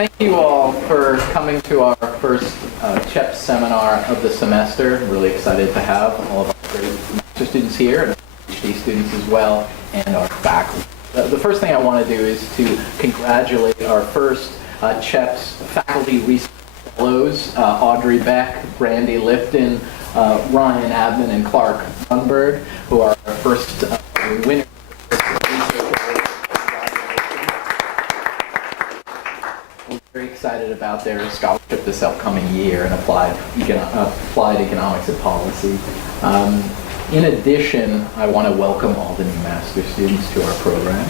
thank you all for coming to our first CHEP seminar of the semester. I'm really excited to have all of our great master students here, and PhD students as well, and our faculty. The first thing I want to do is to congratulate our first CHEP's faculty research fellows, Audrey Beck, Brandy Lifton, Ryan Abman, and Clark Lundberg, who are our first winners. Very excited about their scholarship this upcoming year in applied economics and policy. In addition, I want to welcome all the new master students to our program.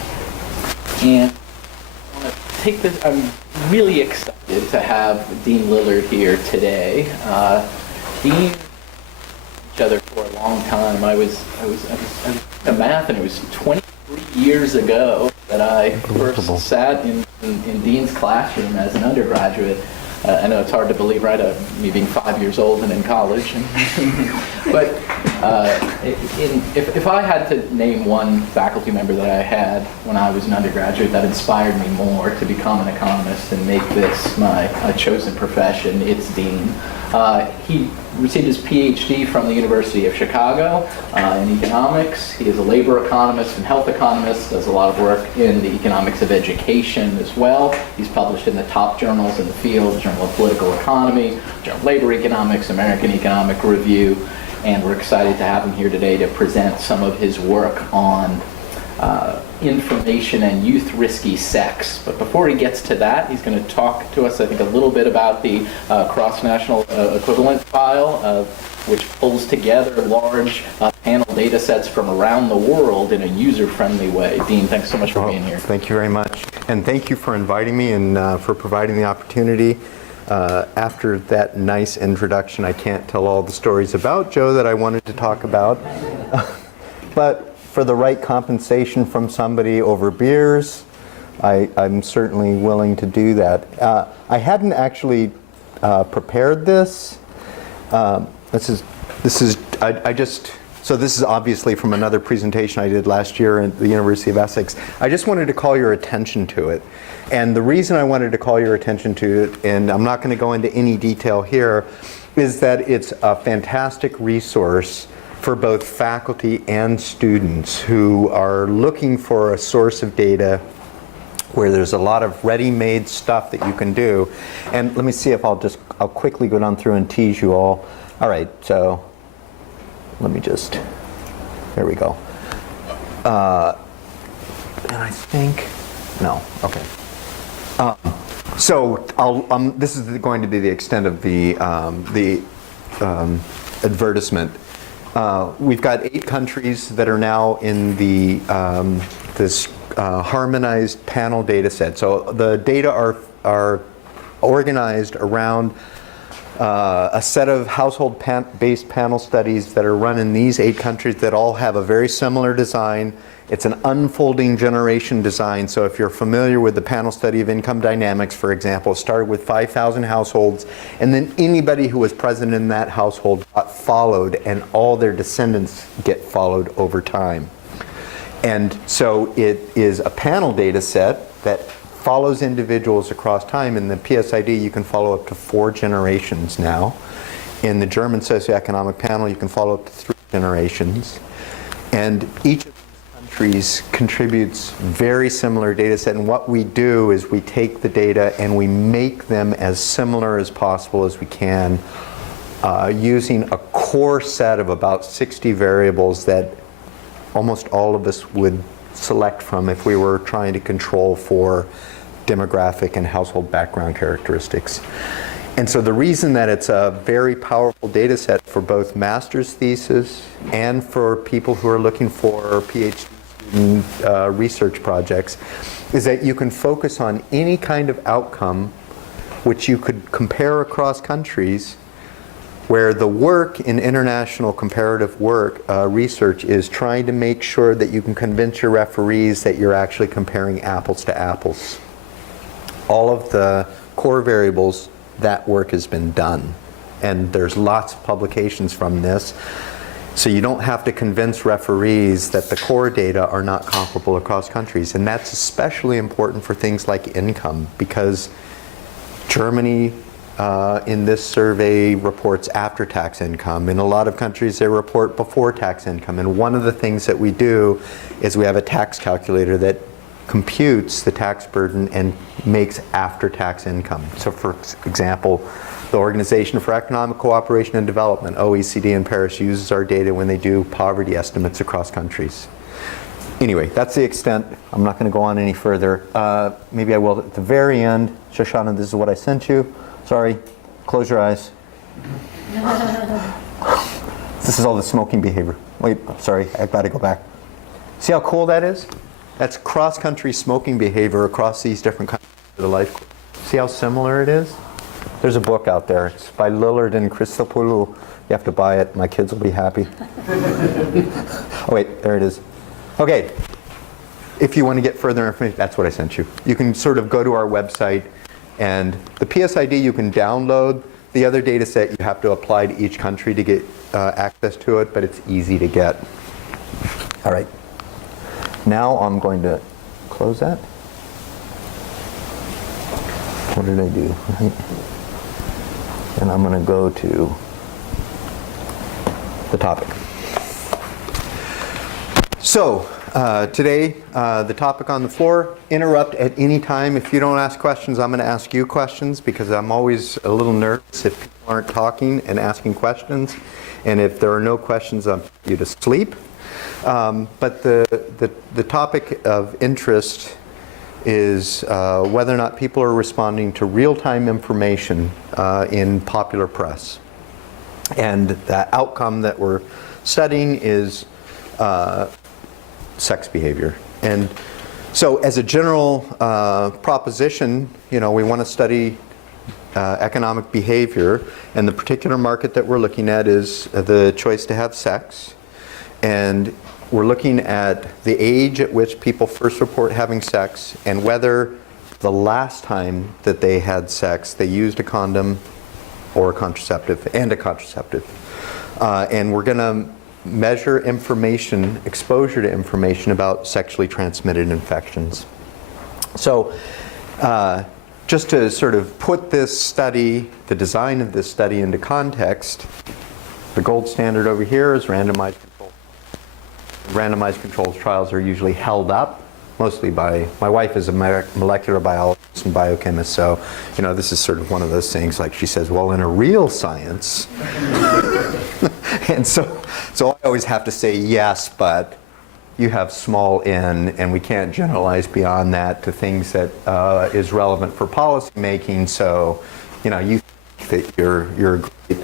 And I want to take this, I'm really excited to have Dean Lillard here today. Dean, each other for a long time. I was a math, and it was 23 years ago that I first sat in Dean's classroom as an undergraduate. I know it's hard to believe, right? Me being 5 years old and in college. But if I had to name one faculty member that I had when I was an undergraduate that inspired me more to become an economist and make this my chosen profession, it's Dean. He received his PhD from the University of Chicago in economics. He is a labor economist and health economist, does a lot of work in the economics of education as well. He's published in the top journals in the field, Journal of Political Economy, Journal of Labor Economics, American Economic Review, and we're excited to have him here today to present some of his work on information and youth risky sex. But before he gets to that, he's going to talk to us, I think, a little bit about the cross-national equivalent file, which pulls together large panel data sets from around the world in a user-friendly way. Dean, thanks so much for being here. Thank you very much. And thank you for inviting me and for providing the opportunity. After that nice introduction, I can't tell all the stories about Joe that I wanted to talk about. But for the right compensation from somebody over beers, I'm certainly willing to do that. I hadn't actually prepared this. This is obviously from another presentation I did last year at the University of Essex. I just wanted to call your attention to it. And the reason I wanted to call your attention to it, and I'm not going to go into any detail here, is that it's a fantastic resource for both faculty and students who are looking for a source of data where there's a lot of ready-made stuff that you can do. And let me see if I'll quickly go down through and tease you all. All right, so let me just, there we go. And I think, no, okay. So this is going to be the extent of the advertisement. We've got 8 countries that are now in the this harmonized panel data set. So the data are organized around a set of household-based panel studies that are run in these 8 countries that all have a very similar design. It's an unfolding generation design. So if you're familiar with the panel study of income dynamics, for example, it started with 5,000 households, and then anybody who was present in that household got followed, and all their descendants get followed over time. And so it is a panel data set that follows individuals across time. In the PSID, you can follow up to 4 generations now. In the German socioeconomic panel, you can follow up to 3 generations. And each of countries contributes very similar data set, and what we do is we take the data and we make them as similar as possible as we can using a core set of about 60 variables that almost all of us would select from if we were trying to control for demographic and household background characteristics. And so the reason that it's a very powerful data set for both master's thesis and for people who are looking for PhD student research projects is that you can focus on any kind of outcome which you could compare across countries, where the work in international comparative work research is trying to make sure that you can convince your referees that you're actually comparing apples to apples. All of the core variables, that work has been done. And there's lots of publications from this. So you don't have to convince referees that the core data are not comparable across countries. And that's especially important for things like income, because Germany, in this survey, reports after-tax income. In a lot of countries, they report before-tax income. And one of the things that we do is we have a tax calculator that computes the tax burden and makes after-tax income. So for example, the Organization for Economic Cooperation and Development, OECD in Paris, uses our data when they do poverty estimates across countries. Anyway, that's the extent. I'm not going to go on any further. Maybe I will at the very end. Shoshana, this is what I sent you. Sorry, close your eyes. This is all the smoking behavior. Wait, sorry, I've got to go back. See how cool that is? That's cross-country smoking behavior across these different countries of the life course. See how similar it is? There's a book out there. It's by Lillard and Christopoulou. You have to buy it. My kids will be happy. Oh wait, there it is. Okay, if you want to get further information, that's what I sent you. You can sort of go to our website, and the PSID you can download. The other data set you have to apply to each country to get access to it, but it's easy to get. All right. Now I'm going to close that. What did I do? Right. And I'm going to go to the topic. So today, the topic on the floor, interrupt at any time. If you don't ask questions, I'm going to ask you questions because I'm always a little nervous if people aren't talking and asking questions. And if there are no questions, I'm you to sleep. But the topic of interest is whether or not people are responding to real-time information in popular press. And the outcome that we're studying is sex behavior. And so as a general proposition, we want to study economic behavior, and the particular market that we're looking at is the choice to have sex. And we're looking at the age at which people first report having sex and whether the last time that they had sex they used a condom or a contraceptive. And we're going to measure information, exposure to information about sexually transmitted infections. So just to sort of put this study, the design of this study into context, the gold standard over here is randomized controls. Randomized controls trials are usually held up, mostly by, my wife is a molecular biologist and biochemist, so this is sort of one of those things like she says, well, in a real science. And so I always have to say yes, but you have small n, and we can't generalize beyond that to things that is relevant for policy making. So, you think that you're great.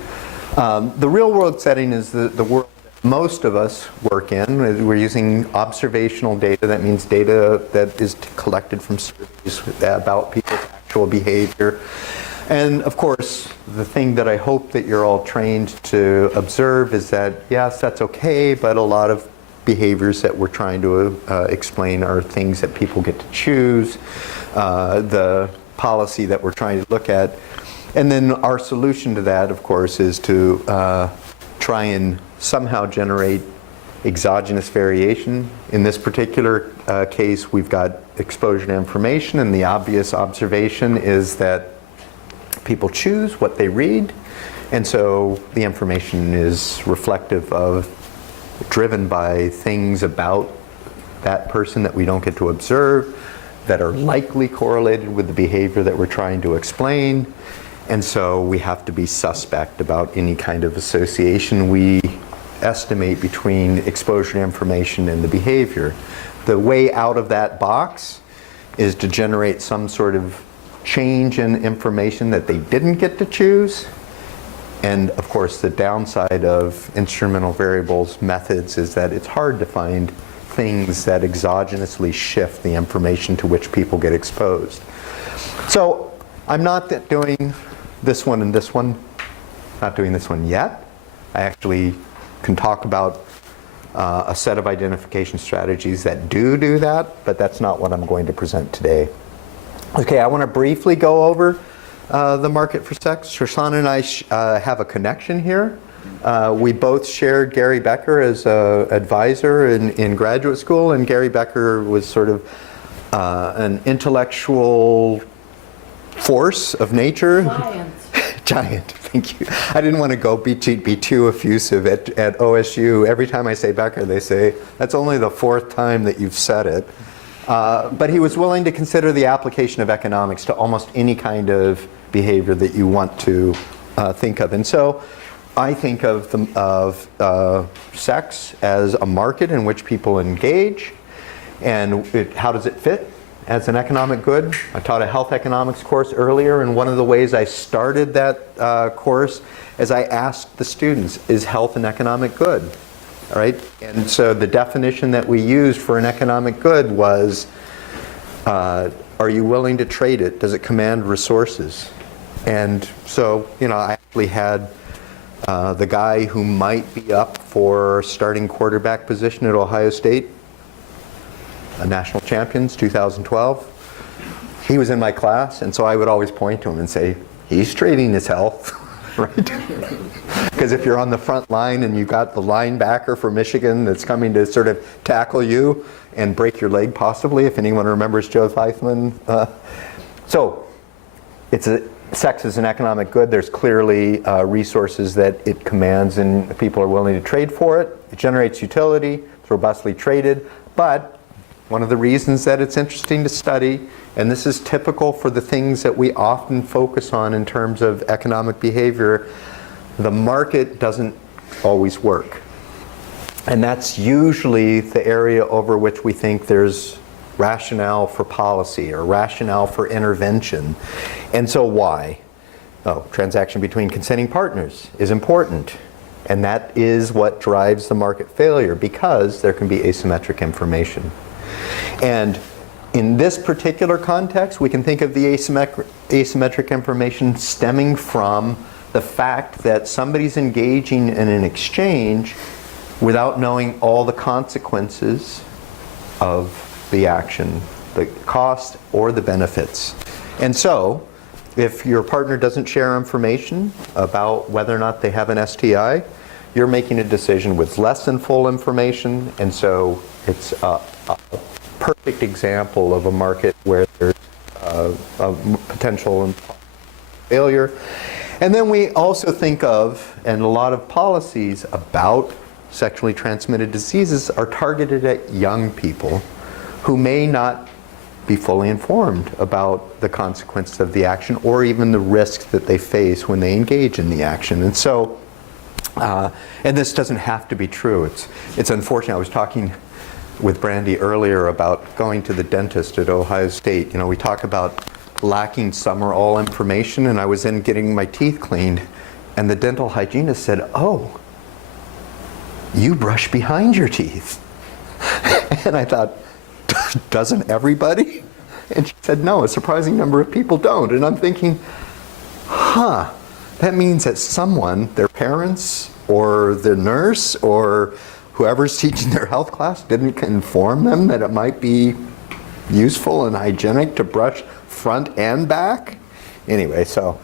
The real world setting is the world that most of us work in. We're using observational data. That means data that is collected from surveys about people's actual behavior. And of course, the thing that I hope that you're all trained to observe is that, yes, that's okay, but a lot of behaviors that we're trying to explain are things that people get to choose, the policy that we're trying to look at. And then our solution to that, of course, is to try and somehow generate exogenous variation. In this particular case, we've got exposure to information, and the obvious observation is that people choose what they read, and so the information is reflective of, driven by things about that person that we don't get to observe, that are likely correlated with the behavior that we're trying to explain, and so we have to be suspect about any kind of association we estimate between exposure to information and the behavior. The way out of that box is to generate some sort of change in information that they didn't get to choose. And of course, the downside of instrumental variables methods is that it's hard to find things that exogenously shift the information to which people get exposed. So I'm not doing this one and this one, not doing this one yet. I actually can talk about a set of identification strategies that do that, but that's not what I'm going to present today. Okay, I want to briefly go over the market for sex. Shoshana and I have a connection here. We both shared Gary Becker as an advisor in graduate school, and Gary Becker was sort of an intellectual force of nature. Lions. Giant, thank you. I didn't want to go be too effusive at OSU. Every time I say Becker, they say, that's only the fourth time that you've said it. But he was willing to consider the application of economics to almost any kind of behavior that you want to think of. And so I think of sex as a market in which people engage. And how does it fit as an economic good? I taught a health economics course earlier, and one of the ways I started that course is I asked the students, is health an economic good? All right? And so the definition that we used for an economic good was, are you willing to trade it? Does it command resources? And so, I actually had the guy who might be up for starting quarterback position at Ohio State, national champions, 2012. He was in my class, and so I would always point to him and say, he's trading his health, right? Because if you're on the front line and you've got the linebacker for Michigan that's coming to sort of tackle you and break your leg possibly, if anyone remembers Joe Theismann. So sex is an economic good. There's clearly resources that it commands and people are willing to trade for it. It generates utility, it's robustly traded, but one of the reasons that it's interesting to study, and this is typical for the things that we often focus on in terms of economic behavior, the market doesn't always work. And that's usually the area over which we think there's rationale for policy or rationale for intervention. And so why? Transaction between consenting partners is important. And that is what drives the market failure, because there can be asymmetric information. And in this particular context, we can think of the asymmetric information stemming from the fact that somebody's engaging in an exchange without knowing all the consequences of the action, the cost or the benefits. And so, if your partner doesn't share information about whether or not they have an STI, you're making a decision with less than full information, and so it's a perfect example of a market where there's a potential failure. And then we also think of, and a lot of policies about sexually transmitted diseases are targeted at young people who may not be fully informed about the consequences of the action or even the risks that they face when they engage in the action. And so, and this doesn't have to be true. It's unfortunate. I was talking with Brandy earlier about going to the dentist at Ohio State. We talk about lacking some or all information, and I was in getting my teeth cleaned, and the dental hygienist said, "Oh, you brush behind your teeth." And I thought, doesn't everybody? And she said, no, a surprising number of people don't. And I'm thinking, that means that someone, their parents or the nurse or whoever's teaching their health class didn't inform them that it might be useful and hygienic to brush front and back. Anyway, so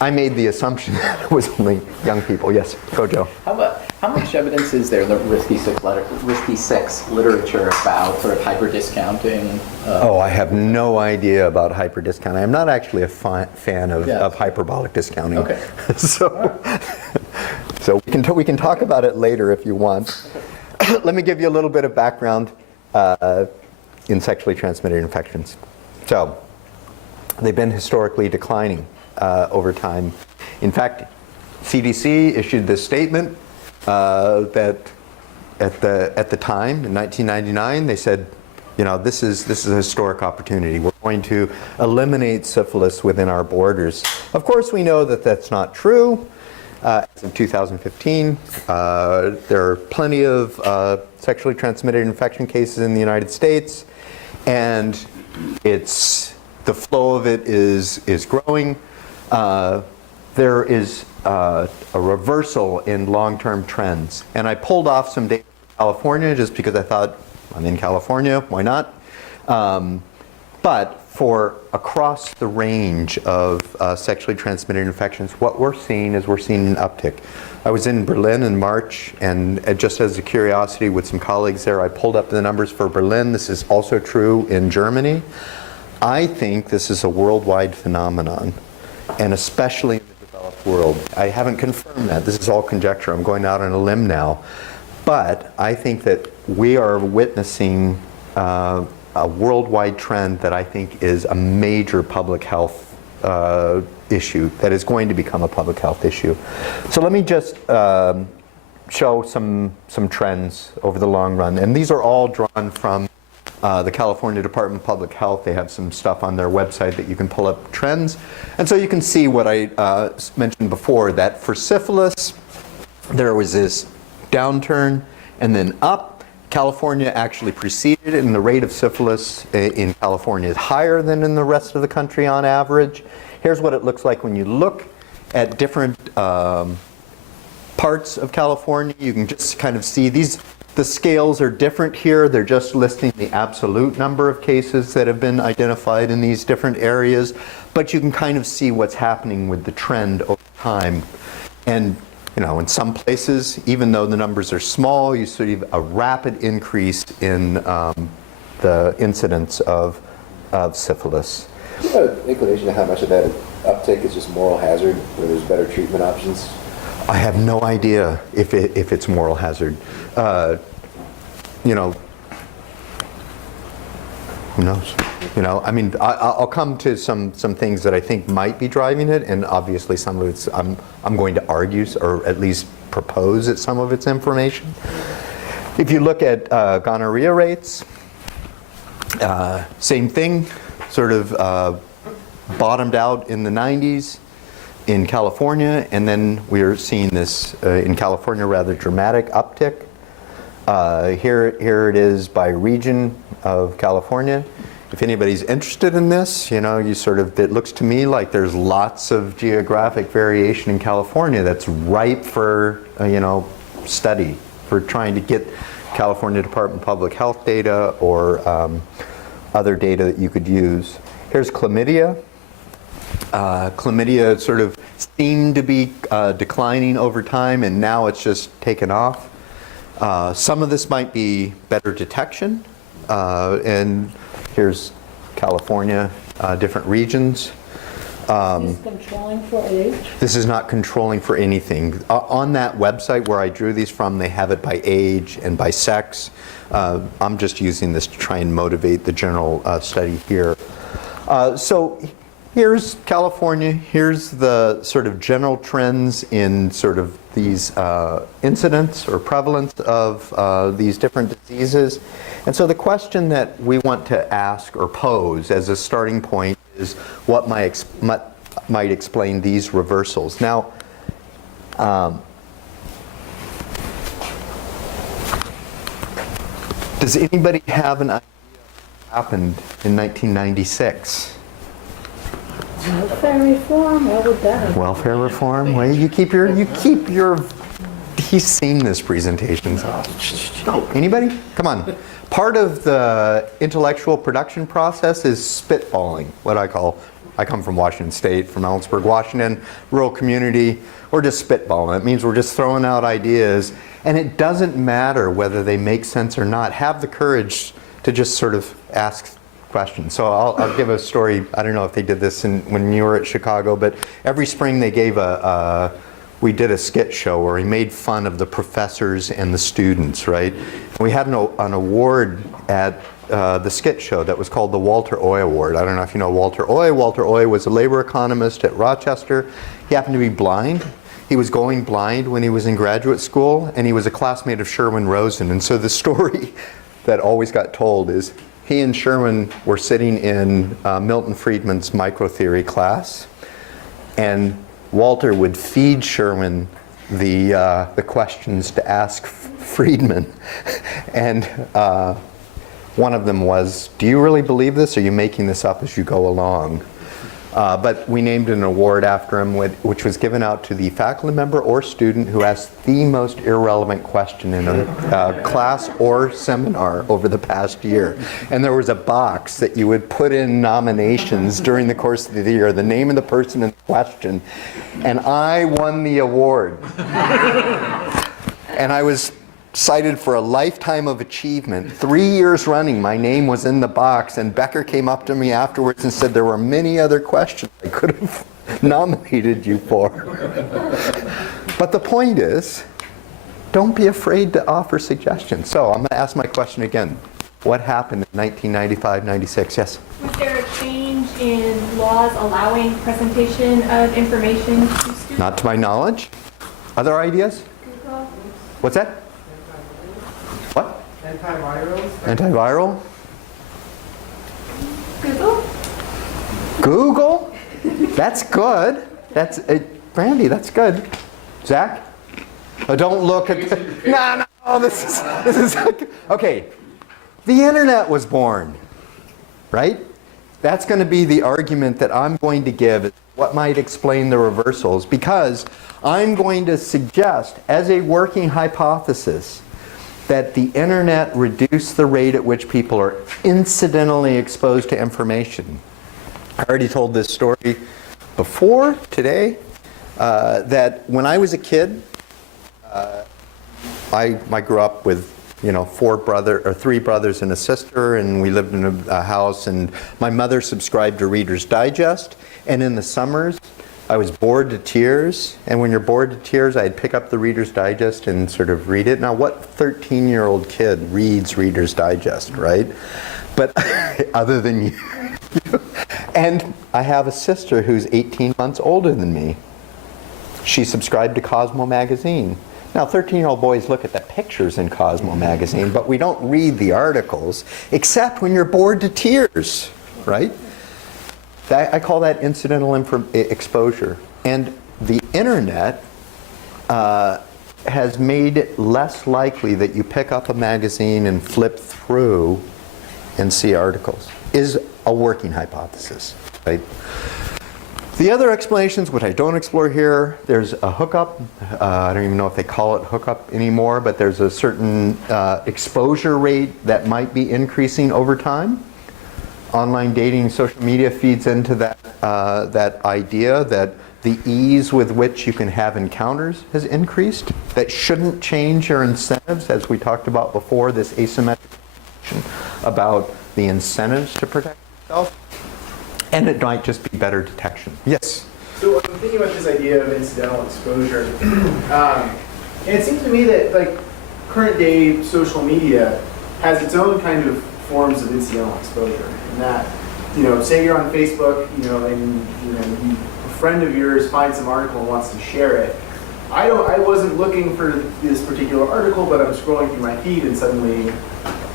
I made the assumption that it was only young people. Yes, go Joe. How much evidence is there in the risky sex literature about sort of hyper discounting? I have no idea about hyper discounting. I'm not actually a fan of hyperbolic discounting. Okay. So we can talk about it later if you want. Let me give you a little bit of background in sexually transmitted infections. So they've been historically declining over time. In fact, CDC issued this statement that at the time in 1999 they said, this is a historic opportunity. We're going to eliminate syphilis within our borders. Of course, we know that that's not true. As of 2015, there are plenty of sexually transmitted infection cases in the United States, and the flow of it is growing. There is a reversal in long-term trends. And I pulled off some data from California just because I thought, I'm in California, why not? But for across the range of sexually transmitted infections, what we're seeing is an uptick. I was in Berlin in March, and just as a curiosity with some colleagues there, I pulled up the numbers for Berlin. This is also true in Germany. I think this is a worldwide phenomenon, and especially in the developed world. I haven't confirmed that. This is all conjecture. I'm going out on a limb now. But I think that we are witnessing a worldwide trend that I think is a major public health issue, that is going to become a public health issue. So let me just show some trends over the long run. And these are all drawn from the California Department of Public Health. They have some stuff on their website that you can pull up trends. And so you can see what I mentioned before, that for syphilis, there was this downturn and then up. California actually preceded it, and the rate of syphilis in California is higher than in the rest of the country on average. Here's what it looks like when you look at different parts of California. You can just kind of see these. The scales are different here. They're just listing the absolute number of cases that have been identified in these different areas. But you can kind of see what's happening with the trend over time. And you know, in some places, even though the numbers are small, you see a rapid increase in the incidence of syphilis. Do you have an inclination of how much of that uptick is just moral hazard, where there's better treatment options? I have no idea if it's moral hazard. You know, who knows? You know, I mean, I'll come to some things that I think might be driving it, and obviously some of it's I'm going to argue or at least propose that some of it's information. If you look at gonorrhea rates, same thing, sort of bottomed out in the 90s in California, and then we are seeing this in California rather dramatic uptick. Here it is by region of California. If anybody's interested in this, you know, it looks to me like there's lots of geographic variation in California that's ripe for, you know, study, for trying to get California Department of Public Health data or other data that you could use. Here's chlamydia. Chlamydia sort of seemed to be declining over time, and now it's just taken off. Some of this might be better detection, and here's California, different regions. Is controlling for age? This is not controlling for anything. On that website where I drew these from, they have it by age and by sex. I'm just using this to try and motivate the general study here. So here's California. Here's the sort of general trends in sort of these incidence or prevalence of these different diseases. And so the question that we want to ask or pose as a starting point is what might explain these reversals. Now, does anybody have an idea of what happened in 1996? Welfare reform, what would that? Welfare reform? Well, you keep your, he's seen this presentation. So. Anybody? Come on. Part of the intellectual production process is spitballing, what I come from Washington State, from Ellensburg, Washington, rural community. We're just spitballing. It means we're just throwing out ideas, and it doesn't matter whether they make sense or not. Have the courage to just sort of ask questions. So I'll give a story. I don't know if they did this when you were at Chicago, but every spring they gave we did a skit show where we made fun of the professors and the students, right? And we had an award at the skit show that was called the Walter Oye Award. I don't know if you know Walter Oye. Walter Oye was a labor economist at Rochester. He happened to be blind. He was going blind when he was in graduate school, and he was a classmate of Sherwin Rosen. And so the story that always got told is he and Sherwin were sitting in Milton Friedman's microtheory class, and Walter would feed Sherwin the questions to ask Friedman. And one of them was, do you really believe this, or are you making this up as you go along? But we named an award after him, which was given out to the faculty member or student who asked the most irrelevant question in a class or seminar over the past year. And there was a box that you would put in nominations during the course of the year, the name of the person in the question, and I won the award. And I was cited for a lifetime of achievement. 3 years running, my name was in the box, and Becker came up to me afterwards and said there were many other questions I could have nominated you for. But the point is, don't be afraid to offer suggestions. So I'm going to ask my question again. What happened in 1995-96? Yes? Was there a change in laws allowing presentation of information to students? Not to my knowledge. Other ideas? Google? What's that? What? Antivirals? Antiviral? Google? Google? That's good. That's Brandy, that's good. Zach? Oh, don't look at no, this is okay. The internet was born, right? That's going to be the argument that I'm going to give, what might explain the reversals, because I'm going to suggest as a working hypothesis that the internet reduced the rate at which people are incidentally exposed to information. I already told this story before today, that when I was a kid, I grew up with, three brothers and a sister, and we lived in a house, and my mother subscribed to Reader's Digest, and in the summers I was bored to tears, and when you're bored to tears I'd pick up the Reader's Digest and sort of read it. Now what 13-year-old kid reads Reader's Digest, right? But other than you. And I have a sister who's 18 months older than me. She subscribed to Cosmo magazine. Now, 13-year-old boys look at the pictures in Cosmo magazine, but we don't read the articles, except when you're bored to tears, right? I call that incidental exposure. And the internet has made it less likely that you pick up a magazine and flip through and see articles, is a working hypothesis, right? The other explanations, which I don't explore here, there's a hookup. I don't even know if they call it hookup anymore, but there's a certain exposure rate that might be increasing over time. Online dating, social media feeds into that, that idea that the ease with which you can have encounters has increased. That shouldn't change your incentives, as we talked about before, this asymmetric about the incentives to protect yourself. And it might just be better detection. Yes? So I'm thinking about this idea of incidental exposure. And it seems to me that like current day social media has its own kind of forms of incidental exposure. And that, say you're on Facebook, and a friend of yours finds some article and wants to share it. I wasn't looking for this particular article, but I'm scrolling through my feed and suddenly,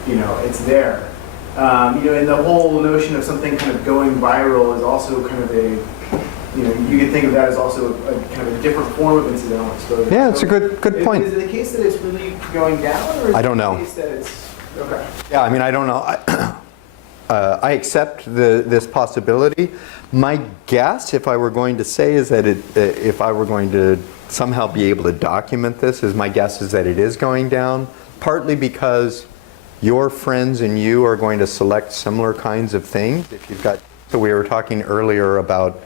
it's there. And the whole notion of something kind of going viral is also kind of a, you could think of that as also a kind of a different form of incidental exposure. Yeah, it's a good point. Is it the case that it's really going down, or is I don't it know. the case that it's, okay. Yeah, I don't know. I accept this possibility. My guess, if I were going to say, is that if I were going to somehow be able to document this, my guess is that it is going down, partly because your friends and you are going to select similar kinds of things. If you've got, so we were talking earlier about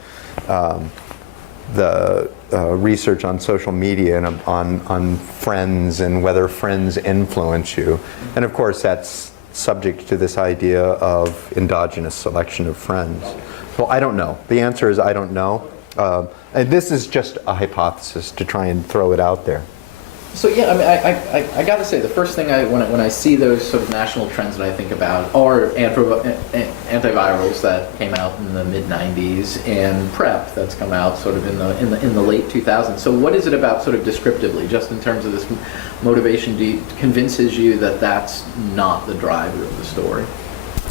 the research on social media and on friends and whether friends influence you. And of course that's subject to this idea of endogenous selection of friends. So I don't know. The answer is I don't know. And this is just a hypothesis to try and throw it out there. So yeah, I got to say, the first thing when I see those sort of national trends that I think about are antivirals that came out in the mid '90s and PrEP that's come out sort of in the late 2000s. So what is it about sort of descriptively, just in terms of this motivation, convinces you that that's not the driver of the story?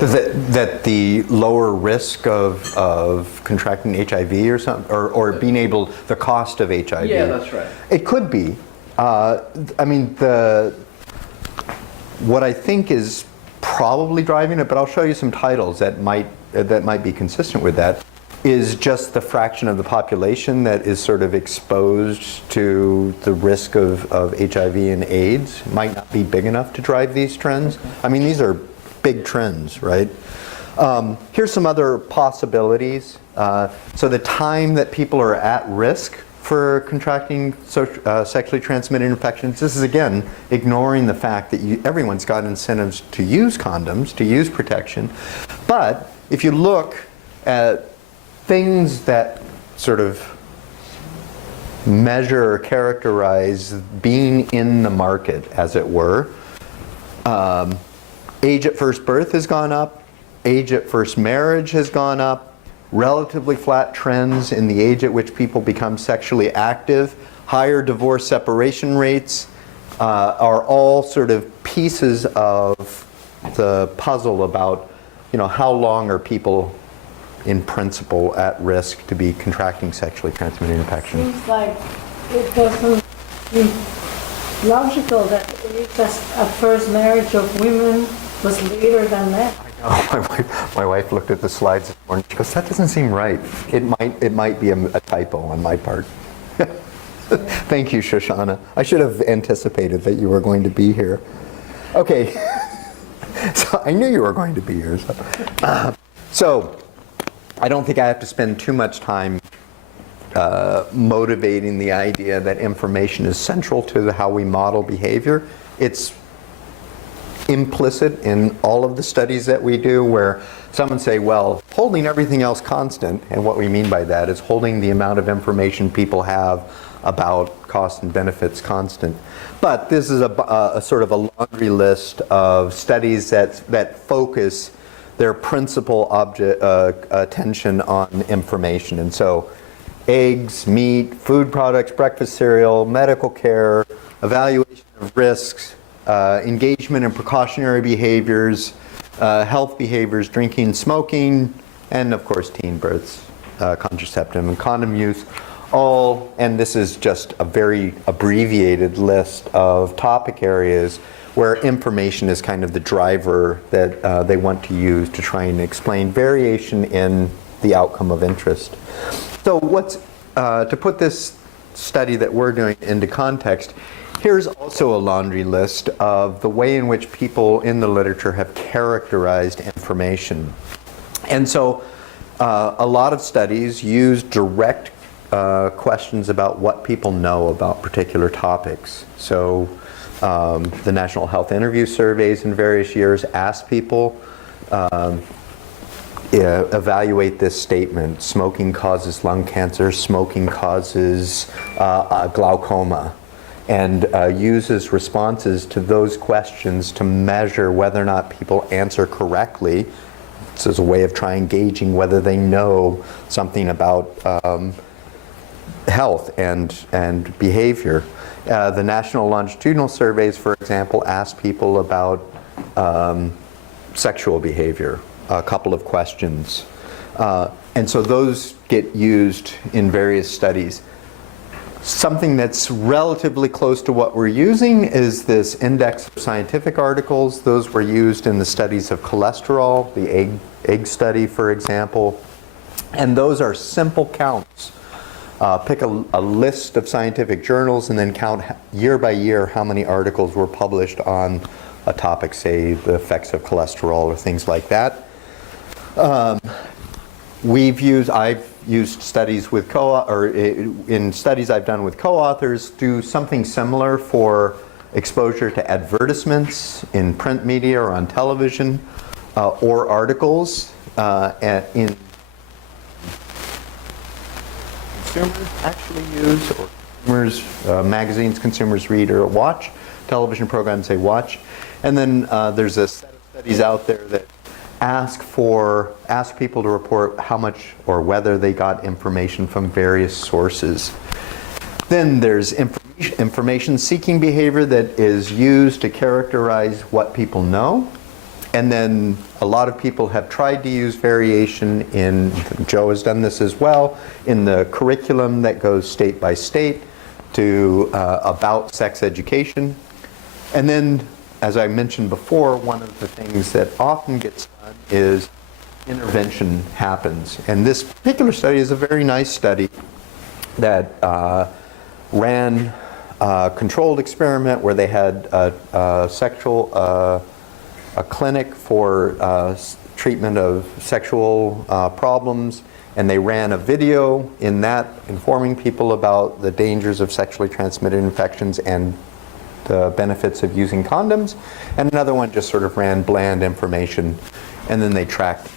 That the lower risk of contracting HIV or something, or being able, the cost of HIV. Yeah, that's right. It could be. What I think is probably driving it, but I'll show you some titles that might be consistent with that, is just the fraction of the population that is sort of exposed to the risk of HIV and AIDS might not be big enough to drive these trends. Okay. These are big trends, right? Here's some other possibilities. So the time that people are at risk for contracting sexually transmitted infections. This is, again, ignoring the fact that everyone's got incentives to use condoms, to use protection. But if you look at things that sort of measure or characterize being in the market, as it were, age at first birth has gone up, age at first marriage has gone up, relatively flat trends in the age at which people become sexually active, higher divorce separation rates are all sort of pieces of the puzzle about, how long are people in principle at risk to be contracting sexually transmitted infections. Seems like it doesn't seem logical that the age of first marriage of women was later than men. My wife looked at the slides this morning. She goes, "That doesn't seem right. It might be a typo on my part." Thank you, Shoshana. I should have anticipated that you were going to be here. Okay, so I knew you were going to be here. So I don't think I have to spend too much time motivating the idea that information is central to how we model behavior. It's implicit in all of the studies that we do, where someone say, well, holding everything else constant, and what we mean by that is holding the amount of information people have about costs and benefits constant. But this is a sort of a laundry list of studies that focus their principal attention on information. And so eggs, meat, food products, breakfast cereal, medical care, evaluation of risks, engagement in precautionary behaviors, health behaviors, drinking, smoking, and of course teen births, contraceptive and condom use, all, and this is just a very abbreviated list of topic areas where information is kind of the driver that they want to use to try and explain variation in the outcome of interest. So to put this study that we're doing into context, here's also a laundry list of the way in which people in the literature have characterized information. And so a lot of studies use direct questions about what people know about particular topics. So the National Health Interview Surveys in various years ask people, evaluate this statement: smoking causes lung cancer, smoking causes glaucoma, and uses responses to those questions to measure whether or not people answer correctly. This is a way of trying gauging whether they know something about health and behavior. The National Longitudinal Surveys, for example, ask people about sexual behavior, a couple of questions. And so those get used in various studies. Something that's relatively close to what we're using is this index of scientific articles. Those were used in the studies of cholesterol, the egg study, for example. And those are simple counts. Pick a list of scientific journals and then count year by year how many articles were published on a topic, say the effects of cholesterol or things like that. I've used studies with in studies I've done with co-authors, do something similar for exposure to advertisements in print media or on television, or articles in consumers actually use, or consumers, magazines consumers read or watch, television programs they watch. And then there's a set of studies out there that ask people to report how much or whether they got information from various sources. Then there's information seeking behavior that is used to characterize what people know. And then a lot of people have tried to use variation Joe has done this as well, in the curriculum that goes state by state to about sex education. And then, as I mentioned before, one of the things that often gets done is intervention happens. And this particular study is a very nice study that ran a controlled experiment where they had a clinic for treatment of sexual problems, And they ran a video in that informing people about the dangers of sexually transmitted infections and the benefits of using condoms. And another one just sort of ran bland information. And then they tracked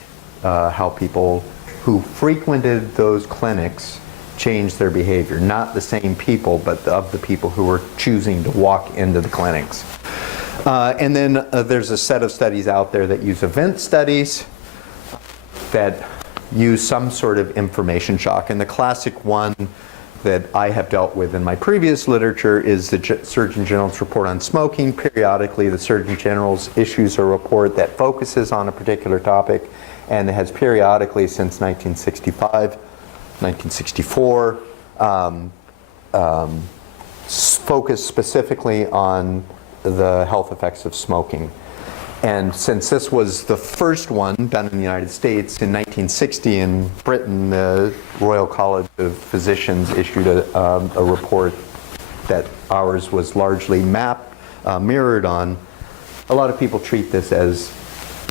how people who frequented those clinics changed their behavior. Not the same people, but of the people who were choosing to walk into the clinics. And then there's a set of studies out there that use event studies that use some sort of information shock. And the classic one that I have dealt with in my previous literature is the Surgeon General's report on smoking. Periodically, the Surgeon General's issues a report that focuses on a particular topic and has periodically since 1965, 1964, focused specifically on the health effects of smoking. And since this was the first one done in the United States, in 1960 in Britain, the Royal College of Physicians issued a report that ours was largely mirrored on. A lot of people treat this as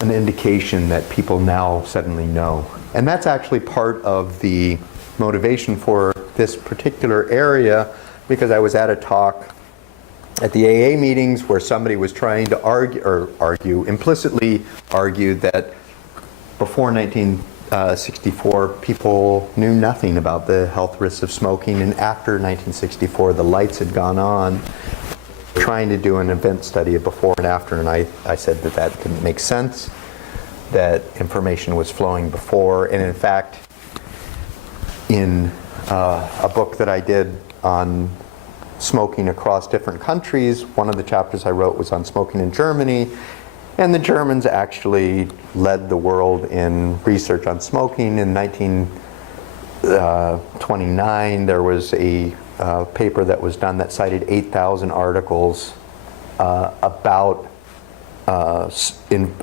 an indication that people now suddenly know. And that's actually part of the motivation for this particular area, because I was at a talk at the AA meetings where somebody was trying to implicitly argue that before 1964 people knew nothing about the health risks of smoking, and after 1964 the lights had gone on, trying to do an event study of before and after, and I said that that didn't make sense, that information was flowing before. And in fact, in a book that I did on smoking across different countries, one of the chapters I wrote was on smoking in Germany, and the Germans actually led the world in research on smoking. In 1929 there was a paper that was done that cited 8,000 articles about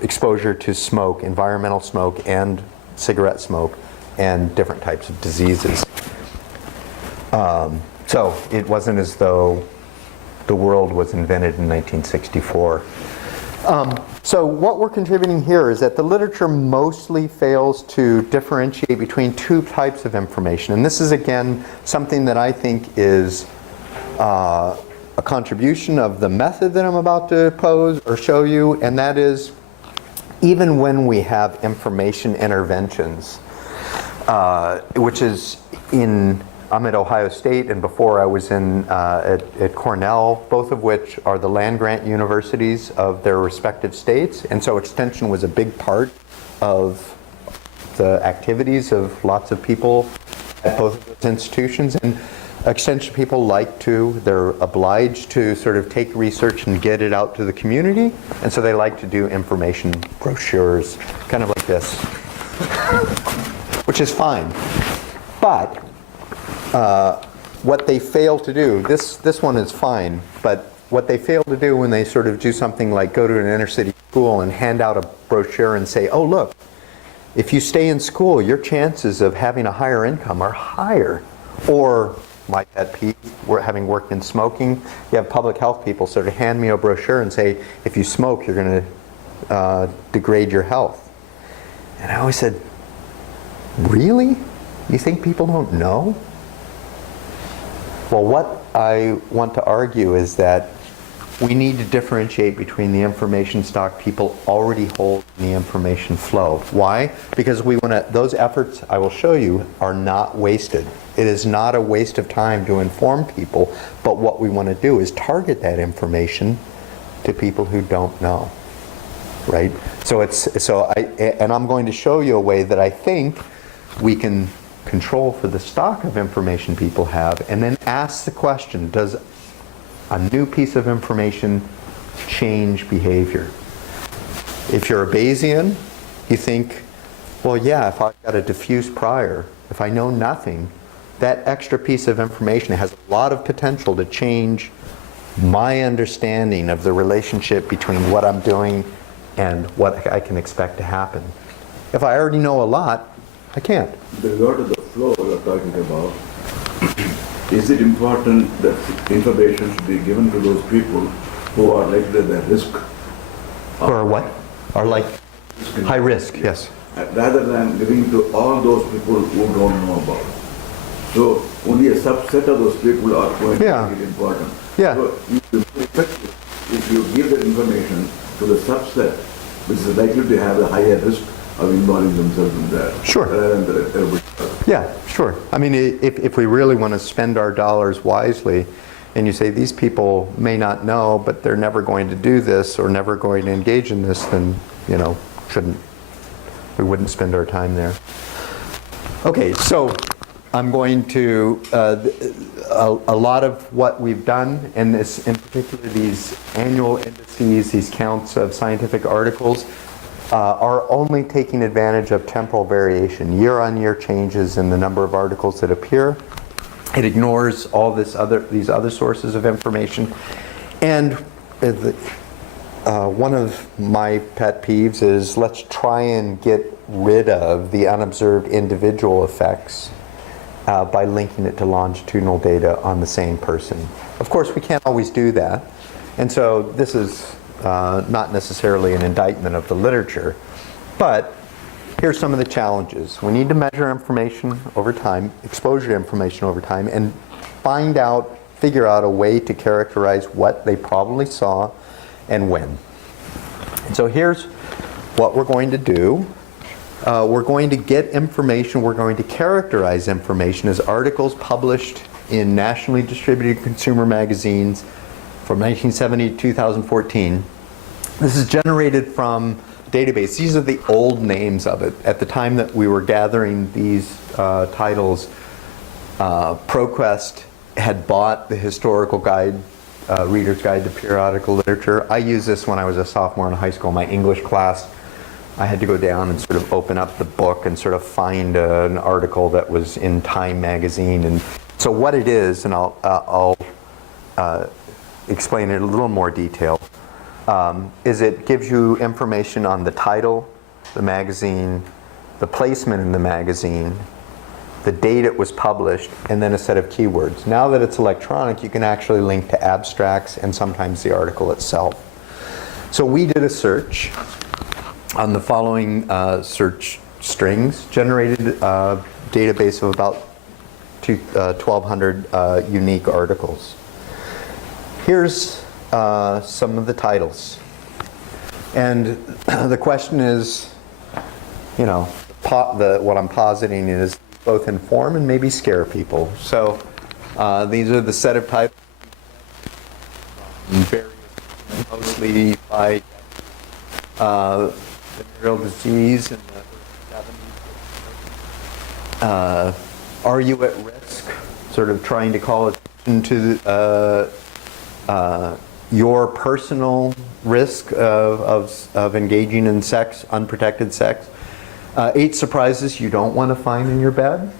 exposure to smoke, environmental smoke and cigarette smoke, and different types of diseases. So it wasn't as though the world was invented in 1964. So what we're contributing here is that the literature mostly fails to differentiate between two types of information. And this is, again, something that I think is a contribution of the method that I'm about to pose or show you, and that is, even when we have information interventions, which is I'm at Ohio State, and before I was at Cornell, both of which are the land-grant universities of their respective states. And so extension was a big part of the activities of lots of people at both of those institutions. And extension people they're obliged to sort of take research and get it out to the community. And so they like to do information brochures, kind of like this, which is fine. But what they fail to do, this one is fine, but what they fail to do when they sort of do something like go to an inner city school and hand out a brochure and say, oh look, if you stay in school, your chances of having a higher income are higher. Or, my pet peeve, having worked in smoking, you have public health people sort of hand me a brochure and say, if you smoke, you're going to degrade your health. And I always said, really? You think people don't know? Well, what I want to argue is that we need to differentiate between the information stock people already hold and the information flow. Why? Because those efforts I will show you are not wasted. It is not a waste of time to inform people, but what we want to do is target that information to people who don't know, right? And I'm going to show you a way that I think we can control for the stock of information people have, and then ask the question, does a new piece of information change behavior? If you're a Bayesian, you think, well, yeah, if I've got a diffuse prior, if I know nothing, that extra piece of information has a lot of potential to change my understanding of the relationship between what I'm doing and what I can expect to happen. If I already know a lot, I can't. The lot of the flow you're talking about, is it important that information should be given to those people who are likely at risk? Or what? Are like high risk, yes. rather than giving to all those people who don't know about it. So only a subset of those people are going Yeah. to be important. Yeah. So you will be effective if you give that information to the subset, which is likely to have a higher risk of involving themselves in that. Sure. Rather than everybody else. Yeah, sure. I mean, if we really want to spend our dollars wisely, and you say these people may not know, but they're never going to do this or never going to engage in this, then, we wouldn't spend our time there. Okay, so I'm going to, a lot of what we've done, and this, in particular these annual indices, these counts of scientific articles, are only taking advantage of temporal variation, year-on-year changes in the number of articles that appear. It ignores all these other sources of information. And one of my pet peeves is let's try and get rid of the unobserved individual effects by linking it to longitudinal data on the same person. Of course, we can't always do that. And so this is not necessarily an indictment of the literature, but here's some of the challenges. We need to measure information over time, exposure to information over time, and figure out a way to characterize what they probably saw and when. And so here's what we're going to do. We're going to get information, we're going to characterize information as articles published in nationally distributed consumer magazines from 1970 to 2014. This is generated from database. These are the old names of it. At the time that we were gathering these titles, ProQuest had bought the historical guide, Reader's Guide to Periodical Literature. I used this when I was a sophomore in high school. My English class, I had to go down and sort of open up the book and sort of find an article that was in Time magazine. And so what it is, and I'll explain it in a little more detail, is it gives you information on the title, the magazine, the placement in the magazine, the date it was published, and then a set of keywords. Now that it's electronic, you can actually link to abstracts and sometimes the article itself. So we did a search on the following search strings, generated a database of about 1,200 unique articles. Here's some of the titles. And the question is, what I'm positing is both inform and maybe scare people. So these are the set of titles, various, mostly by venereal disease in the 70s. Are you at risk? Sort of trying to call attention to your personal risk of engaging in sex, unprotected sex. 8 surprises you don't want to find in your bed.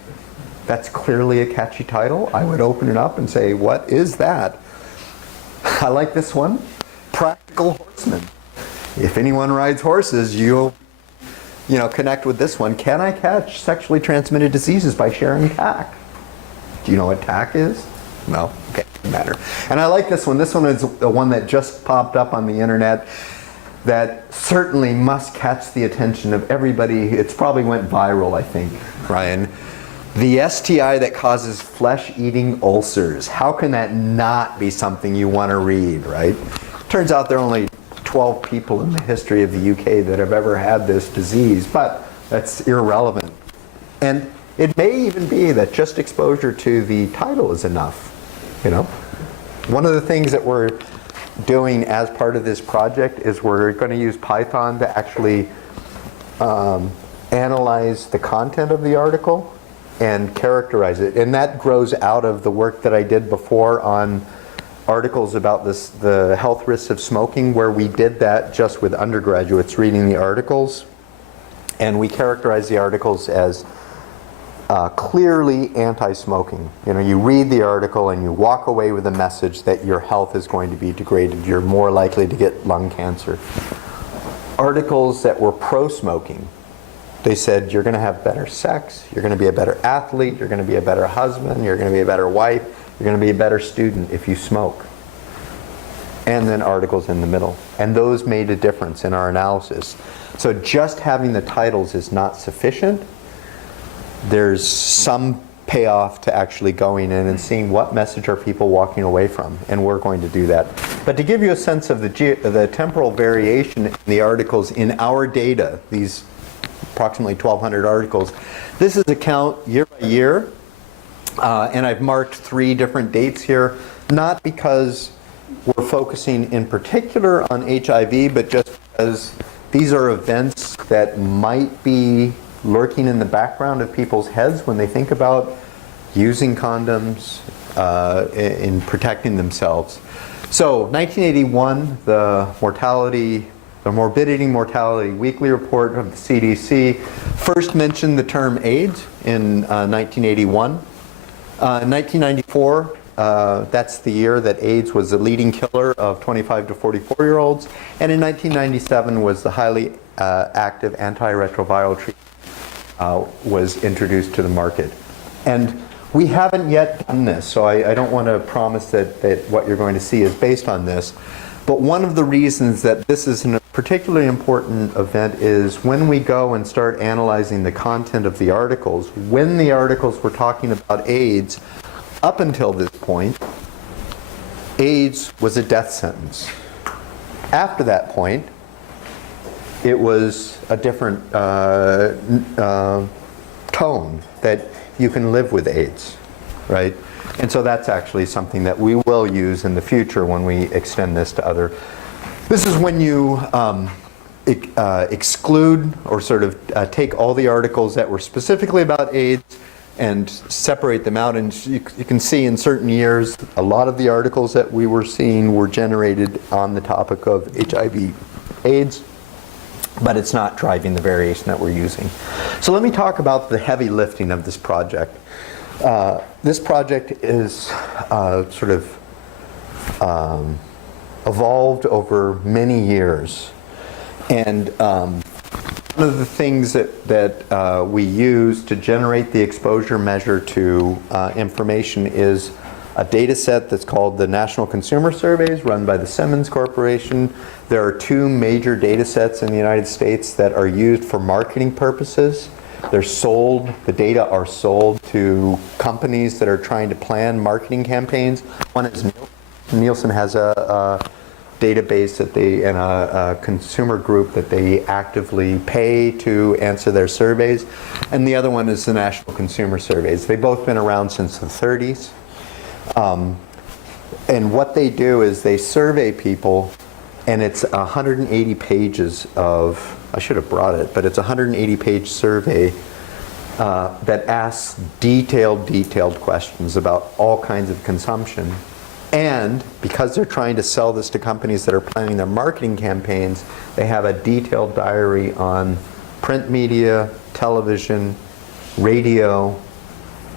That's clearly a catchy title. I would open it up and say, what is that? I like this one. Practical Horseman. If anyone rides horses, you'll connect with this one. Can I catch sexually transmitted diseases by sharing tack? Do you know what tack is? No? Okay, doesn't matter. And I like this one. This one is the one that just popped up on the internet that certainly must catch the attention of everybody. It's probably went viral, I think, Ryan. The STI that causes flesh-eating ulcers. How can that not be something you want to read, right? Turns out there are only 12 people in the history of the UK that have ever had this disease, but that's irrelevant. And it may even be that just exposure to the title is enough, One of the things that we're doing as part of this project is we're going to use Python to actually analyze the content of the article and characterize it. And that grows out of the work that I did before on articles about the health risks of smoking, where we did that just with undergraduates reading the articles. And we characterized the articles as clearly anti-smoking. You read the article and you walk away with a message that your health is going to be degraded. You're more likely to get lung cancer. Articles that were pro-smoking, they said you're going to have better sex, you're going to be a better athlete, you're going to be a better husband, you're going to be a better wife, you're going to be a better student if you smoke. and then articles in the middle. And those made a difference in our analysis. So just having the titles is not sufficient. There's some payoff to actually going in and seeing what message are people walking away from, and we're going to do that. But to give you a sense of the temporal variation in the articles in our data, these approximately 1,200 articles, this is a count year by year, and I've marked 3 different dates here, not because we're focusing in particular on HIV, but just because these are events that might be lurking in the background of people's heads when they think about using condoms in protecting themselves. So 1981, the Morbidity Mortality Weekly Report of the CDC first mentioned the term AIDS in 1981. In 1994, that's the year that AIDS was the leading killer of 25 to 44-year-olds. And in 1997 was the highly active antiretroviral treatment was introduced to the market. And we haven't yet done this, so I don't want to promise that what you're going to see is based on this. But one of the reasons that this is a particularly important event is when we go and start analyzing the content of the articles, when the articles were talking about AIDS, up until this point, AIDS was a death sentence. After that point, it was a different tone that you can live with AIDS, right? And so that's actually something that we will use in the future when we extend this to other. This is when you exclude or sort of take all the articles that were specifically about AIDS and separate them out. And you can see in certain years, a lot of the articles that we were seeing were generated on the topic of HIV/AIDS, but it's not driving the variation that we're using. So let me talk about the heavy lifting of this project. This project is sort of evolved over many years. And one of the things that we use to generate the exposure measure to information is a data set that's called the National Consumer Surveys, run by the Simmons Corporation. There are 2 major data sets in the United States that are used for marketing purposes. They're sold, the data are sold to companies that are trying to plan marketing campaigns. One is Nielsen has a database that they, and a consumer group that they actively pay to answer their surveys. And the other one is the National Consumer Surveys. They've both been around since the 30s. And what they do is they survey people, and it's 180 pages of, I should have brought it, but it's a 180-page survey that asks detailed questions about all kinds of consumption. And because they're trying to sell this to companies that are planning their marketing campaigns, they have a detailed diary on print media, television, radio,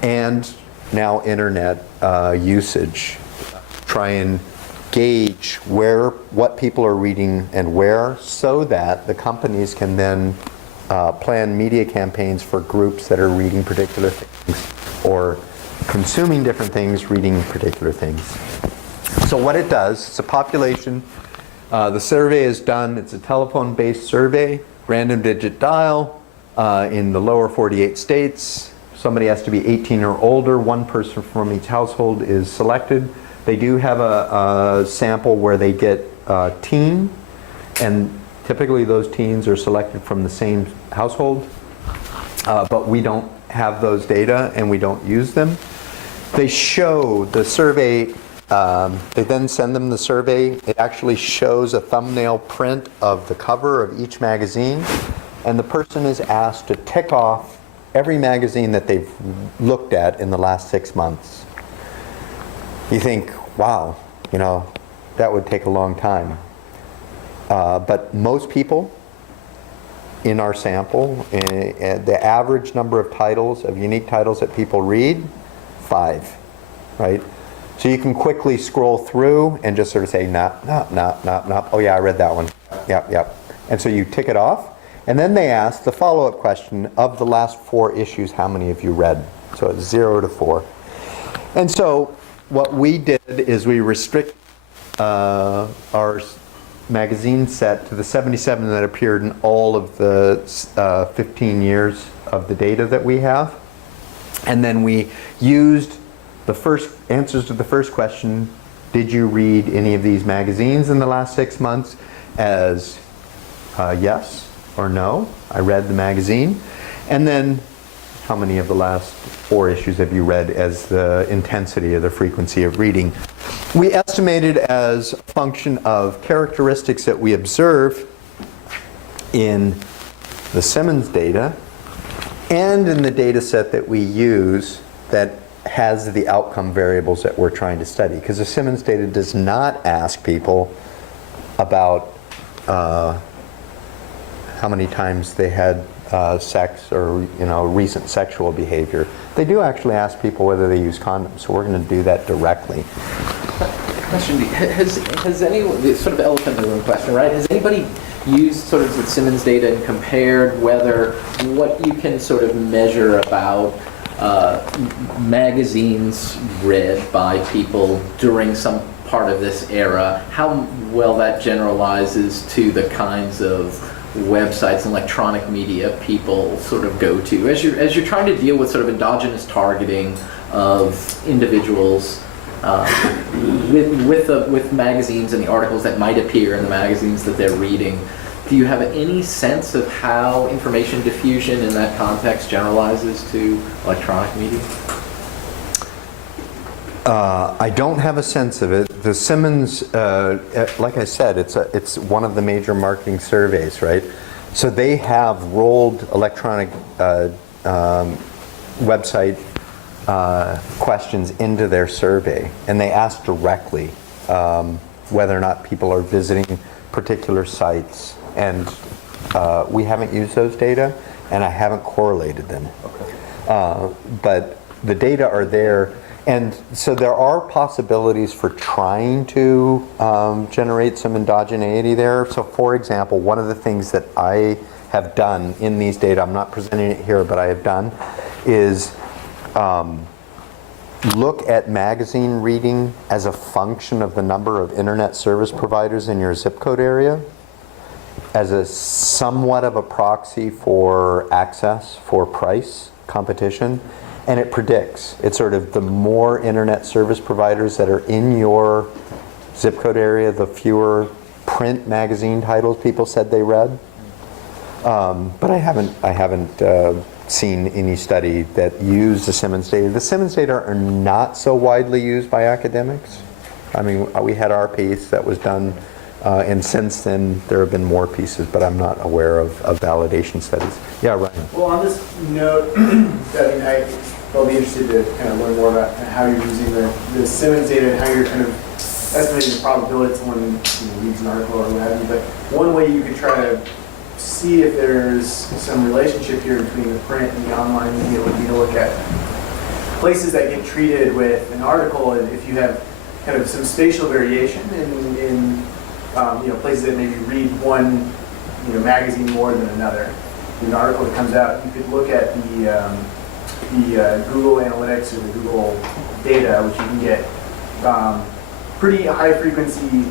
and now internet usage. Try and gauge what people are reading and where, so that the companies can then plan media campaigns for groups that are reading particular things or consuming different things, reading particular things. So what it does, it's a population. The survey is done, it's a telephone-based survey, random digit dial in the lower 48 states. Somebody has to be 18 or older. One person from each household is selected. They do have a sample where they get teen, and typically those teens are selected from the same household, but we don't have those data and we don't use them. They show the survey, they then send them the survey. It actually shows a thumbnail print of the cover of each magazine, and the person is asked to tick off every magazine that they've looked at in the last 6 months. You think, wow, that would take a long time. But most people in our sample, the average number of titles, of unique titles that people read, 5, right? So you can quickly scroll through and just sort of say, nah. Oh yeah, I read that one. Yep. And so you tick it off. And then they ask the follow-up question, of the last 4 issues, how many have you read? So it's 0 to 4. And so what we did is we restrict our magazine set to the 77 that appeared in all of the 15 years of the data that we have. And then we used the first answers to the first question, did you read any of these magazines in the last 6 months, as yes or no, I read the magazine. And then how many of the last 4 issues have you read, as the intensity or the frequency of reading. We estimated as a function of characteristics that we observe in the Simmons data and in the data set that we use that has the outcome variables that we're trying to study. Because the Simmons data does not ask people about how many times they had sex or recent sexual behavior. They do actually ask people whether they use condoms, so we're going to do that directly. Question: has anyone, the sort of elephant in the room question, right? Has anybody used sort of the Simmons data and compared whether what you can sort of measure about magazines read by people during some part of this era, how well that generalizes to the kinds of websites and electronic media people sort of go to as you're trying to deal with sort of endogenous targeting of individuals with magazines and the articles that might appear in the magazines that they're reading? Do you have any sense of how information diffusion in that context generalizes to electronic media? I don't have a sense of it. The Simmons, like I said, it's one of the major marketing surveys, right? So they have rolled electronic website questions into their survey, and they ask directly whether or not people are visiting particular sites. And we haven't used those data, and I haven't correlated them. Okay. But the data are there. And so there are possibilities for trying to generate some endogeneity there. So for example, one of the things that I have done in these data, I'm not presenting it here, but I have done, is look at magazine reading as a function of the number of internet service providers in your zip code area, as a somewhat of a proxy for access, for price, competition. And it predicts. It's sort of the more internet service providers that are in your zip code area, the fewer print magazine titles people said they read. But I haven't seen any study that used the Simmons data. The Simmons data are not so widely used by academics. I mean, we had our piece that was done, and since then there have been more pieces, but I'm not aware of validation studies. Yeah, Ryan. Well, on this note, I'll be interested to kind of learn more about how you're using the Simmons data and how you're kind of estimating the probability someone reads an article or what have you. But one way you could try to see if there's some relationship here between the print and the online media would be to look at places that get treated with an article, and if you have kind of some spatial variation in places that maybe read one magazine more than another. In an article that comes out, you could look at the Google Analytics or the Google data, which you can get pretty high frequency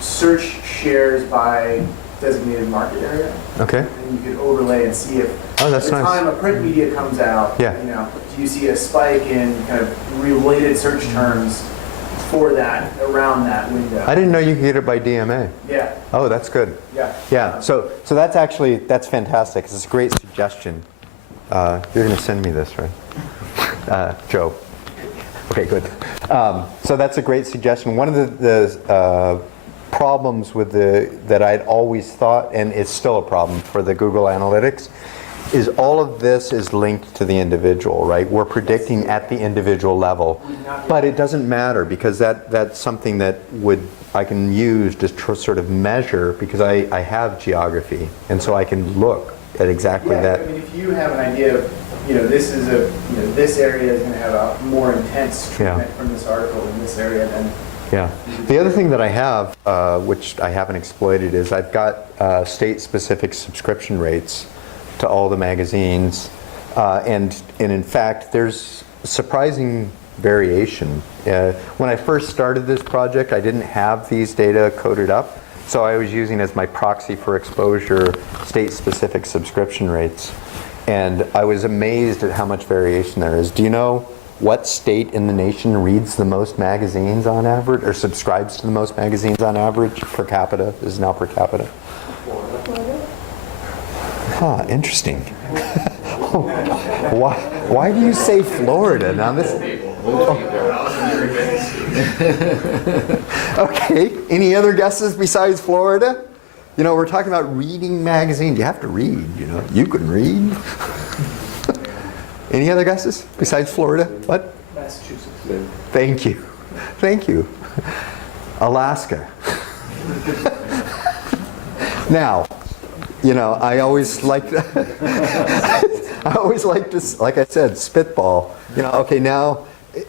search shares by designated market area. Okay. And you could overlay and see if that's at the nice. time a print media comes out, Yeah. Do you see a spike in kind of related search terms for that, around that window? I didn't know you could get it by DMA. Yeah, Oh, that's good. yeah. Yeah, so that's fantastic. It's a great suggestion. You're going to send me this, right? Joe. Okay, good. So that's a great suggestion. One of the problems with that I'd always thought, and it's still a problem for the Google Analytics, is all of this is linked to the individual, right? We're predicting at the individual level, but it doesn't matter because that's something that I can use to sort of measure, because I have geography, and so I can look at exactly that. I mean, if you have an idea of, this is this area is going to have a more intense treatment from this article in this area, then. Yeah. The other thing that I have, which I haven't exploited, is I've got state-specific subscription rates to all the magazines, and in fact, there's surprising variation. When I first started this project, I didn't have these data coded up, so I was using as my proxy for exposure state-specific subscription rates. And I was amazed at how much variation there is. Do you know what state in the nation reads the most magazines on average, or subscribes to the most magazines on average per capita? This is now per capita. Huh, interesting. Why do you say Florida? Now this. Okay, any other guesses besides Florida? You know, we're talking about reading magazines. You have to read, you know. You can read. Any other guesses besides Florida? What? Massachusetts. Thank you. Thank you. Alaska. Now, you know, I always like to, like I said, spitball. You know, okay, now,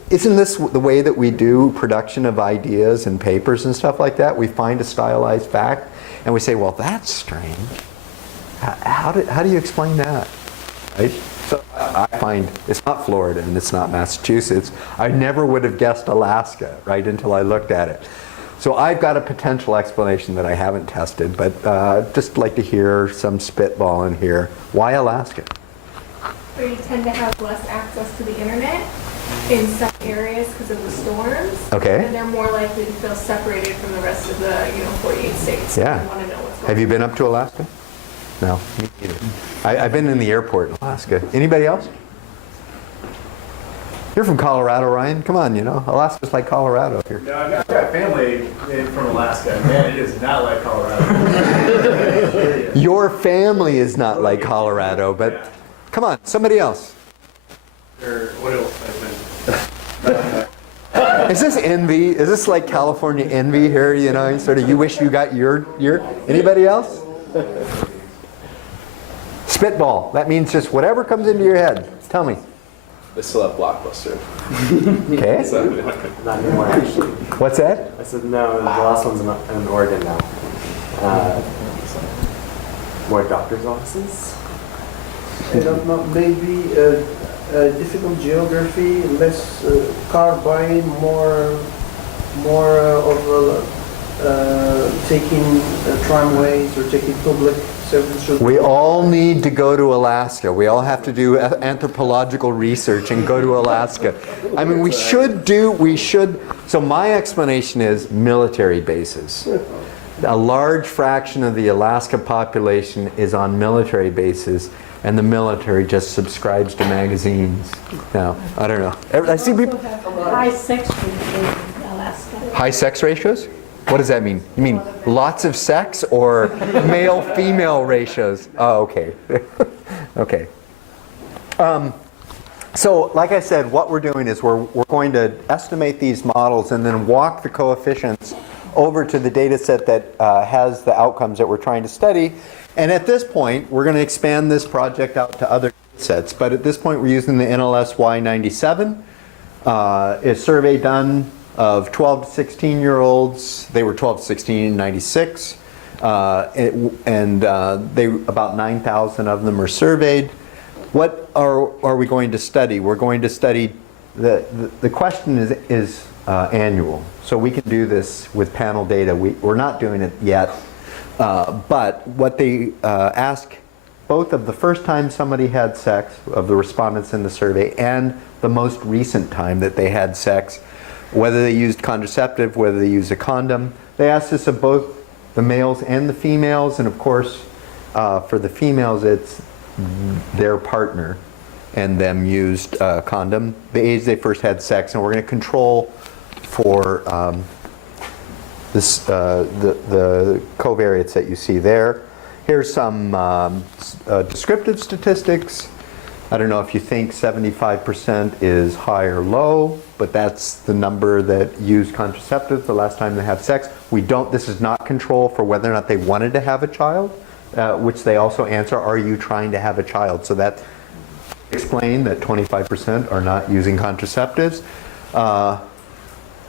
isn't this the way that we do production of ideas and papers and stuff like that? We find a stylized fact and we say, well, that's strange. How do you explain that? Right? So I find it's not Florida and it's not Massachusetts. I never would have guessed Alaska, right, until I looked at it. So I've got a potential explanation that I haven't tested, but just like to hear some spitball in here. Why Alaska? Where you tend to have less access to the internet in some areas because of the storms. Okay. And they're more likely to feel separated from the rest of the 48 states. Yeah. And want to know what's going on. Have you been up to Alaska? No, me neither. I've been in the airport in Alaska. Anybody else? You're from Colorado, Ryan. Come on, you know, Alaska's like Colorado here. No, I've got family from Alaska. Man, it is not like Colorado. Your family is not like Colorado, but come on, somebody else. Or what else I've been? Is this envy? Is this like California envy here? You know, sort of you wish you got your. Anybody else? Spitball. That means just whatever comes into your head. Tell me. They still have Blockbuster. Okay. Not anymore, actually. What's that? I said no, the last one's in Oregon now. More doctor's offices? I don't know, maybe difficult geography, less car buying, more of taking tramways or taking public services. We all need to go to Alaska. We all have to do anthropological research and go to Alaska. I mean, we should. So my explanation is military bases. A large fraction of the Alaska population is on military bases, and the military just subscribes to magazines. Now, I don't know. I see people. High sex rate in Alaska. High sex ratios? What does that mean? You mean lots of sex or male-female ratios? Oh, okay. Okay. So, like I said, what we're doing is we're going to estimate these models and then walk the coefficients over to the data set that has the outcomes that we're trying to study. And at this point, we're going to expand this project out to other sets. But at this point, we're using the NLS Y97. A survey done of 12 to 16-year-olds. They were 12 to 16 in 96. About 9,000 of them are surveyed. What are we going to study? We're going to study, the question is annual. So we can do this with panel data. We're not doing it yet. But what they ask, both of the first time somebody had sex, of the respondents in the survey, and the most recent time that they had sex, whether they used contraceptive, whether they used a condom. They asked this of both the males and the females, and of course, for the females, it's their partner and them used a condom, the age they first had sex, and we're going to control for the covariates that you see there. Here's some descriptive statistics. I don't know if you think 75% is high or low, but that's the number that used contraceptives the last time they had sex. This is not control for whether or not they wanted to have a child, which they also answer, are you trying to have a child? So that explain that 25% are not using contraceptives. I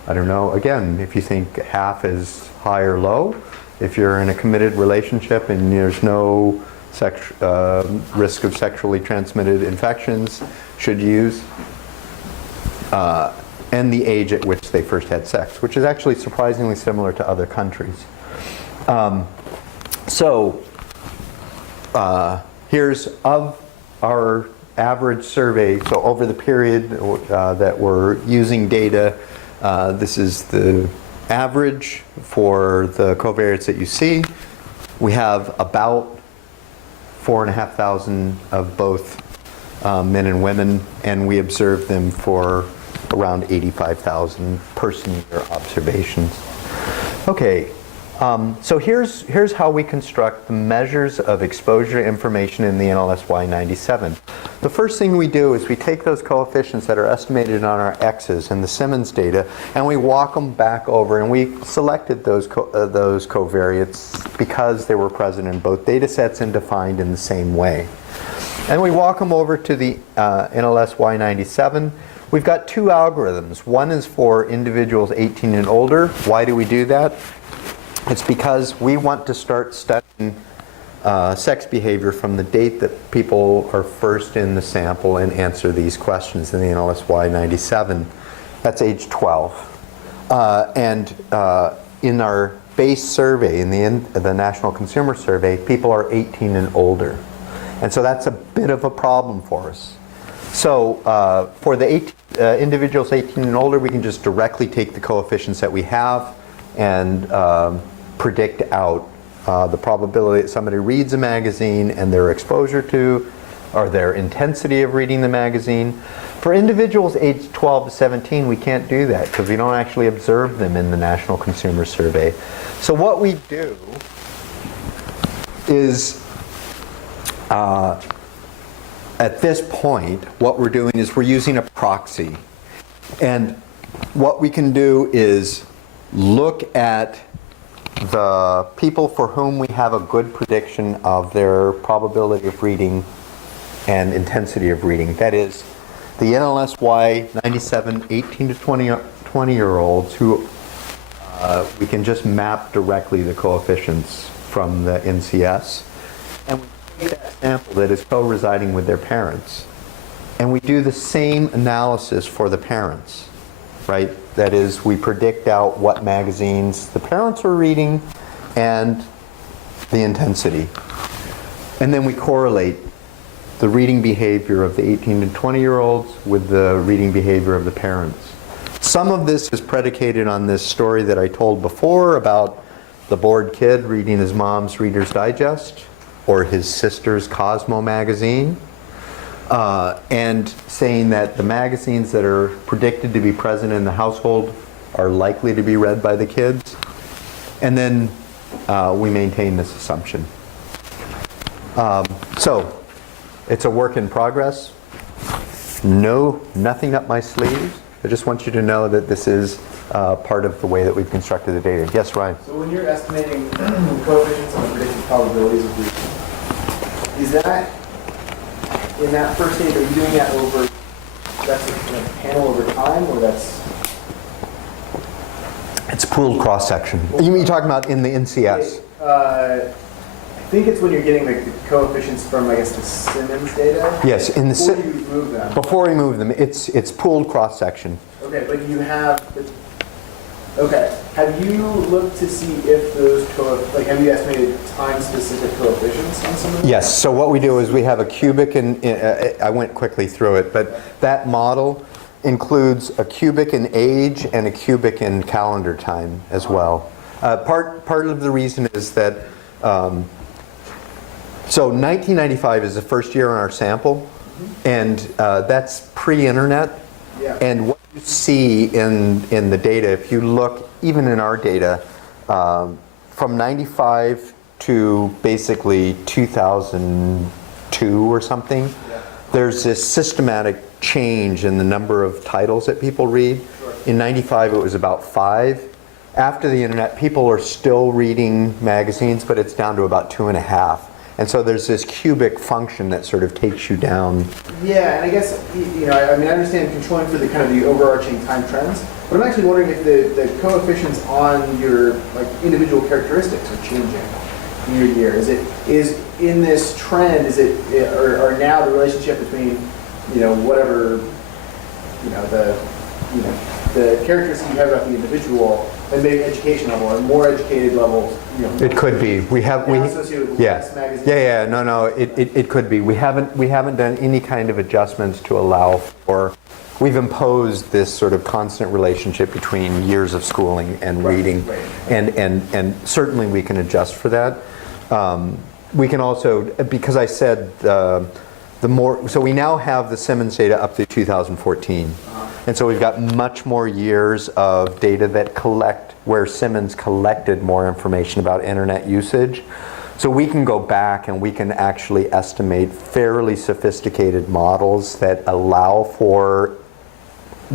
don't know, again, if you think half is high or low, if you're in a committed relationship and there's no risk of sexually transmitted infections, should use. and the age at which they first had sex, which is actually surprisingly similar to other countries. Here's of our average survey, so over the period that we're using data, this is the average for the covariates that you see. We have about 4,500 of both men and women, and we observed them for around 85,000 person-year observations. Okay, so here's how we construct the measures of exposure information in the NLSY 97. The first thing we do is we take those coefficients that are estimated on our X's in the Simmons data, and we walk them back over, and we selected those covariates because they were present in both data sets and defined in the same way. And we walk them over to the NLSY 97. We've got two algorithms. One is for individuals 18 and older. Why do we do that? It's because we want to start studying sex behavior from the date that people are first in the sample and answer these questions in the NLSY 97. That's age 12. In our base survey, in the National Consumer Survey, people are 18 and older. And so that's a bit of a problem for us. So for the individuals 18 and older, we can just directly take the coefficients that we have and predict out the probability that somebody reads a magazine and their exposure to, or their intensity of reading the magazine. For individuals aged 12 to 17, we can't do that because we don't actually observe them in the National Consumer Survey. So what we do is, at this point, what we're doing is we're using a proxy. And what we can do is look at the people for whom we have a good prediction of their probability of reading and intensity of reading. That is, the NLSY 97 18 to 20-year-olds who we can just map directly the coefficients from the NCS. And we take that sample that is co-residing with their parents. And we do the same analysis for the parents, right? That is, we predict out what magazines the parents are reading and the intensity. And then we correlate the reading behavior of the 18 to 20-year-olds with the reading behavior of the parents. Some of this is predicated on this story that I told before about the bored kid reading his mom's Reader's Digest or his sister's Cosmo magazine. And saying that the magazines that are predicted to be present in the household are likely to be read by the kids. And then we maintain this assumption. So it's a work in progress. Nothing up my sleeves. I just want you to know that this is part of the way that we've constructed the data. Yes, Ryan? So when you're estimating coefficients on the predicted probabilities of reading, is that, in that first stage, are you doing that over, that's a panel over time, or that's? It's pooled cross-section. You mean you're talking about in the NCS? I think it's when you're getting the coefficients from, I guess, the Simmons data? Yes, in the before you move them. Before we move them, it's pooled cross-section. Okay, but you have, okay. Have you looked to see if those, have you estimated time-specific coefficients on some of them? Yes, so what we do is we have a cubic, and I went quickly through it, but that model includes a cubic in age and a cubic in calendar time as well. Part of the reason is that, so 1995 is the first year in our sample, and that's pre-internet. Yeah. And what you see in the data, if you look even in our data, from 95 to basically 2002 or something, there's this systematic change in the number of titles that people read. In 95 it was about 5. After the internet, people are still reading magazines, but it's down to about 2.5. And so there's this cubic function that sort of takes you down. Yeah, and I guess, I mean, I understand controlling for the kind of the overarching time trends, but I'm actually wondering if the coefficients on your individual characteristics are changing year to year. Is in this trend, or now the relationship between, whatever, the the characteristics you have about the individual and maybe education level or more educated level, It could be. We have, now associated with yeah, less magazines. yeah, no, it could be. We haven't done any kind of adjustments to allow for, we've imposed this sort of constant relationship between years of schooling and reading. Right. And certainly we can adjust for that. We can also, because I said the more, so we now have the Simmons data up to 2014. And so we've got much more years of data that where Simmons collected more information about internet usage. So we can go back and we can actually estimate fairly sophisticated models that allow for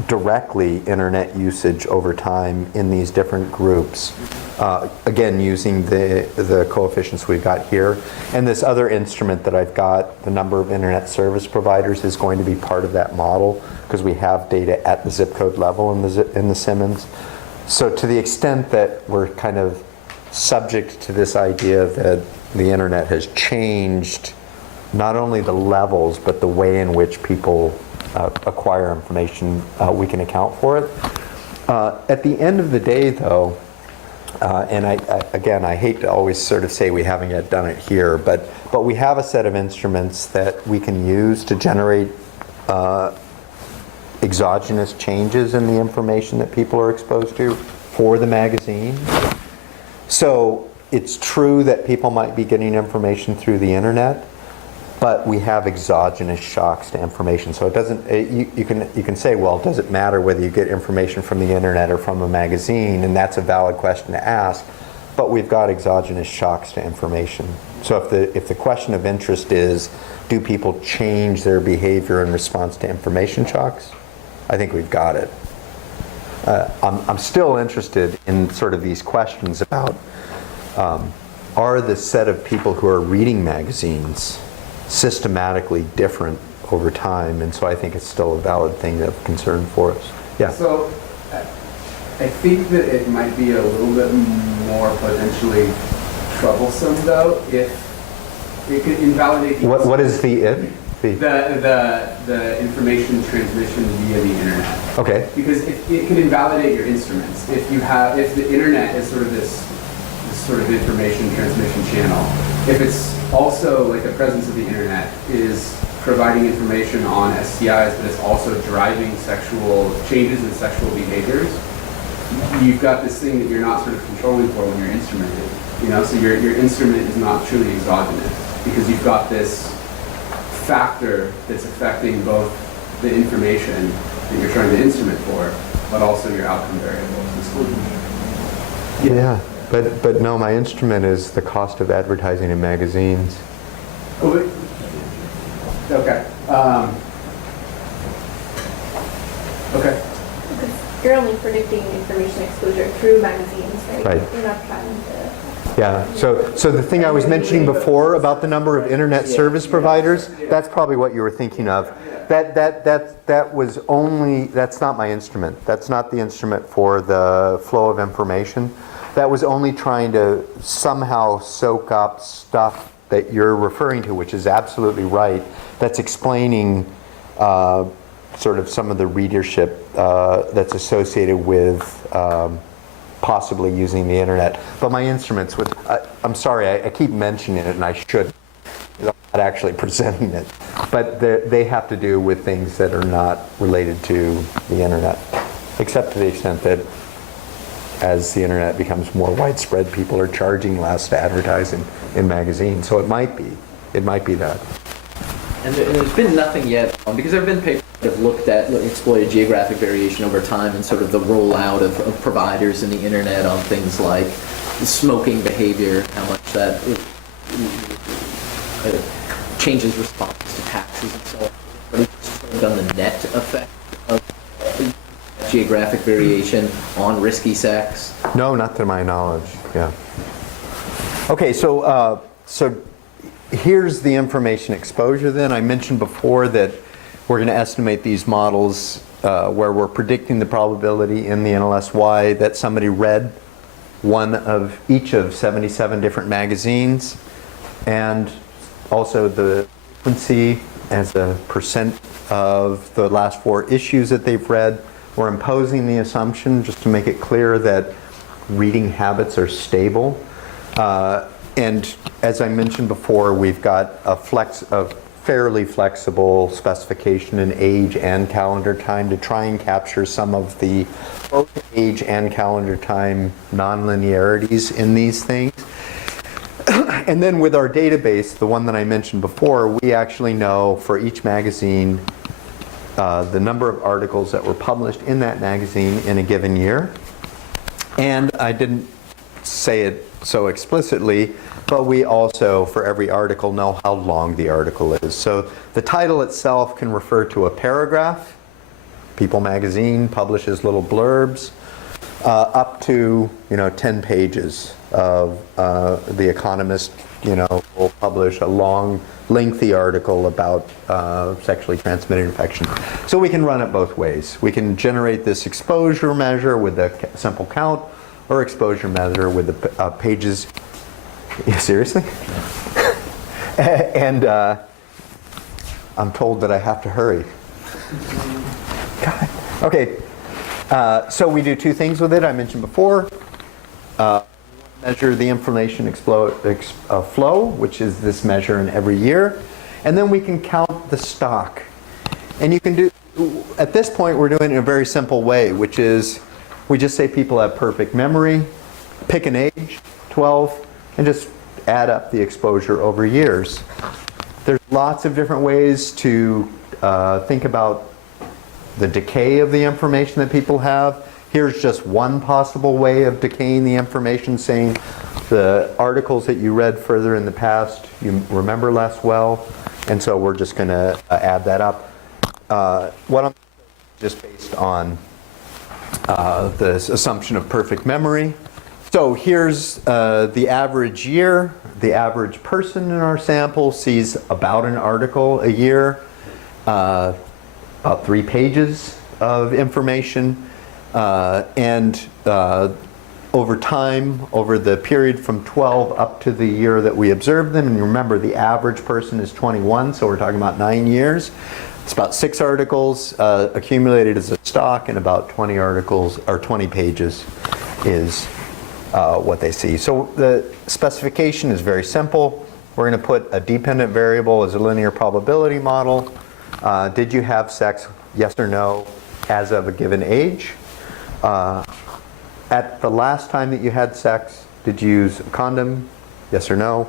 directly internet usage over time in these different groups. Again, using the coefficients we've got here. And this other instrument that I've got, the number of internet service providers, is going to be part of that model because we have data at the zip code level in the Simmons. So to the extent that we're kind of subject to this idea that the internet has changed not only the levels, but the way in which people acquire information, we can account for it. At the end of the day, though, and I hate to always sort of say we haven't yet done it here, but we have a set of instruments that we can use to generate exogenous changes in the information that people are exposed to for the magazine. So it's true that people might be getting information through the internet, but we have exogenous shocks to information. So it doesn't, you can say, well, does it matter whether you get information from the internet or from a magazine? And that's a valid question to ask, but we've got exogenous shocks to information. So if the question of interest is, do people change their behavior in response to information shocks? I think we've got it. I'm still interested in sort of these questions about, are the set of people who are reading magazines systematically different over time? And so I think it's still a valid thing of concern for us. Yeah. So I think that it might be a little bit more potentially troublesome, though, if it could invalidate the What is the it? the information transmission via the internet. Okay. Because it could invalidate your instruments. If the internet is sort of this sort of information transmission channel, if it's also like the presence of the internet is providing information on STIs, but it's also driving sexual changes in sexual behaviors, you've got this thing that you're not sort of controlling for when you're instrumented. So your instrument is not truly exogenous because you've got this factor that's affecting both the information that you're trying to instrument for, but also your outcome variables. Yeah, but no, my instrument is the cost of advertising in magazines. Oh, okay. Okay. You're only predicting information exposure through magazines, right? Right. You're not trying to... Yeah, so the thing I was mentioning before about the number of internet service providers, that's probably what you were thinking of. That was only, that's not my instrument. That's not the instrument for the flow of information. That was only trying to somehow soak up stuff that you're referring to, which is absolutely right. That's explaining sort of some of the readership that's associated with possibly using the internet. But my instruments would, I'm sorry, I keep mentioning it and I should. I'm not actually presenting it. But they have to do with things that are not related to the internet, except to the extent that as the internet becomes more widespread, people are charging less to advertise in magazines. So it might be that. And there's been nothing yet, because there have been papers that have exploited geographic variation over time and sort of the rollout of providers in the internet on things like smoking behavior, how much that changes response to taxes and so on. But it's just done the net effect of geographic variation on risky sex. No, not to my knowledge. Yeah. Okay, so here's the information exposure then. I mentioned before that we're going to estimate these models where we're predicting the probability in the NLSY that somebody read one of each of 77 different magazines, and also the frequency as a percent of the last 4 issues that they've read. we're imposing the assumption, just to make it clear, that reading habits are stable. And as I mentioned before, we've got a fairly flexible specification in age and calendar time to try and capture some of the both age and calendar time non-linearities in these things. And then with our database, the one that I mentioned before, we actually know for each magazine the number of articles that were published in that magazine in a given year. And I didn't say it so explicitly, but we also, for every article, know how long the article is. So the title itself can refer to a paragraph. People magazine publishes little blurbs up to 10 pages of The Economist will publish a long, lengthy article about sexually transmitted infection. So we can run it both ways. We can generate this exposure measure with a simple count, or exposure measure with the pages. Yeah, seriously? And I'm told that I have to hurry. God. Okay. So we do two things with it I mentioned before. Measure the information flow, which is this measure in every year. And then we can count the stock. And you can do, at this point, we're doing it in a very simple way, which is we just say people have perfect memory, pick an age, 12, and just add up the exposure over years. There's lots of different ways to think about the decay of the information that people have. Here's just one possible way of decaying the information, saying the articles that you read further in the past you remember less well, and so we're just going to add that up. What I'm just based on this assumption of perfect memory. So here's the average year. The average person in our sample sees about an article a year, about 3 pages of information. And over time, over the period from 12 up to the year that we observed them, and remember the average person is 21, so we're talking about 9 years. It's about 6 articles accumulated as a stock, and about 20 articles, or 20 pages is what they see. So the specification is very simple. We're going to put a dependent variable as a linear probability model. Did you have sex, yes or no, as of a given age? At the last time that you had sex, did you use a condom, yes or no,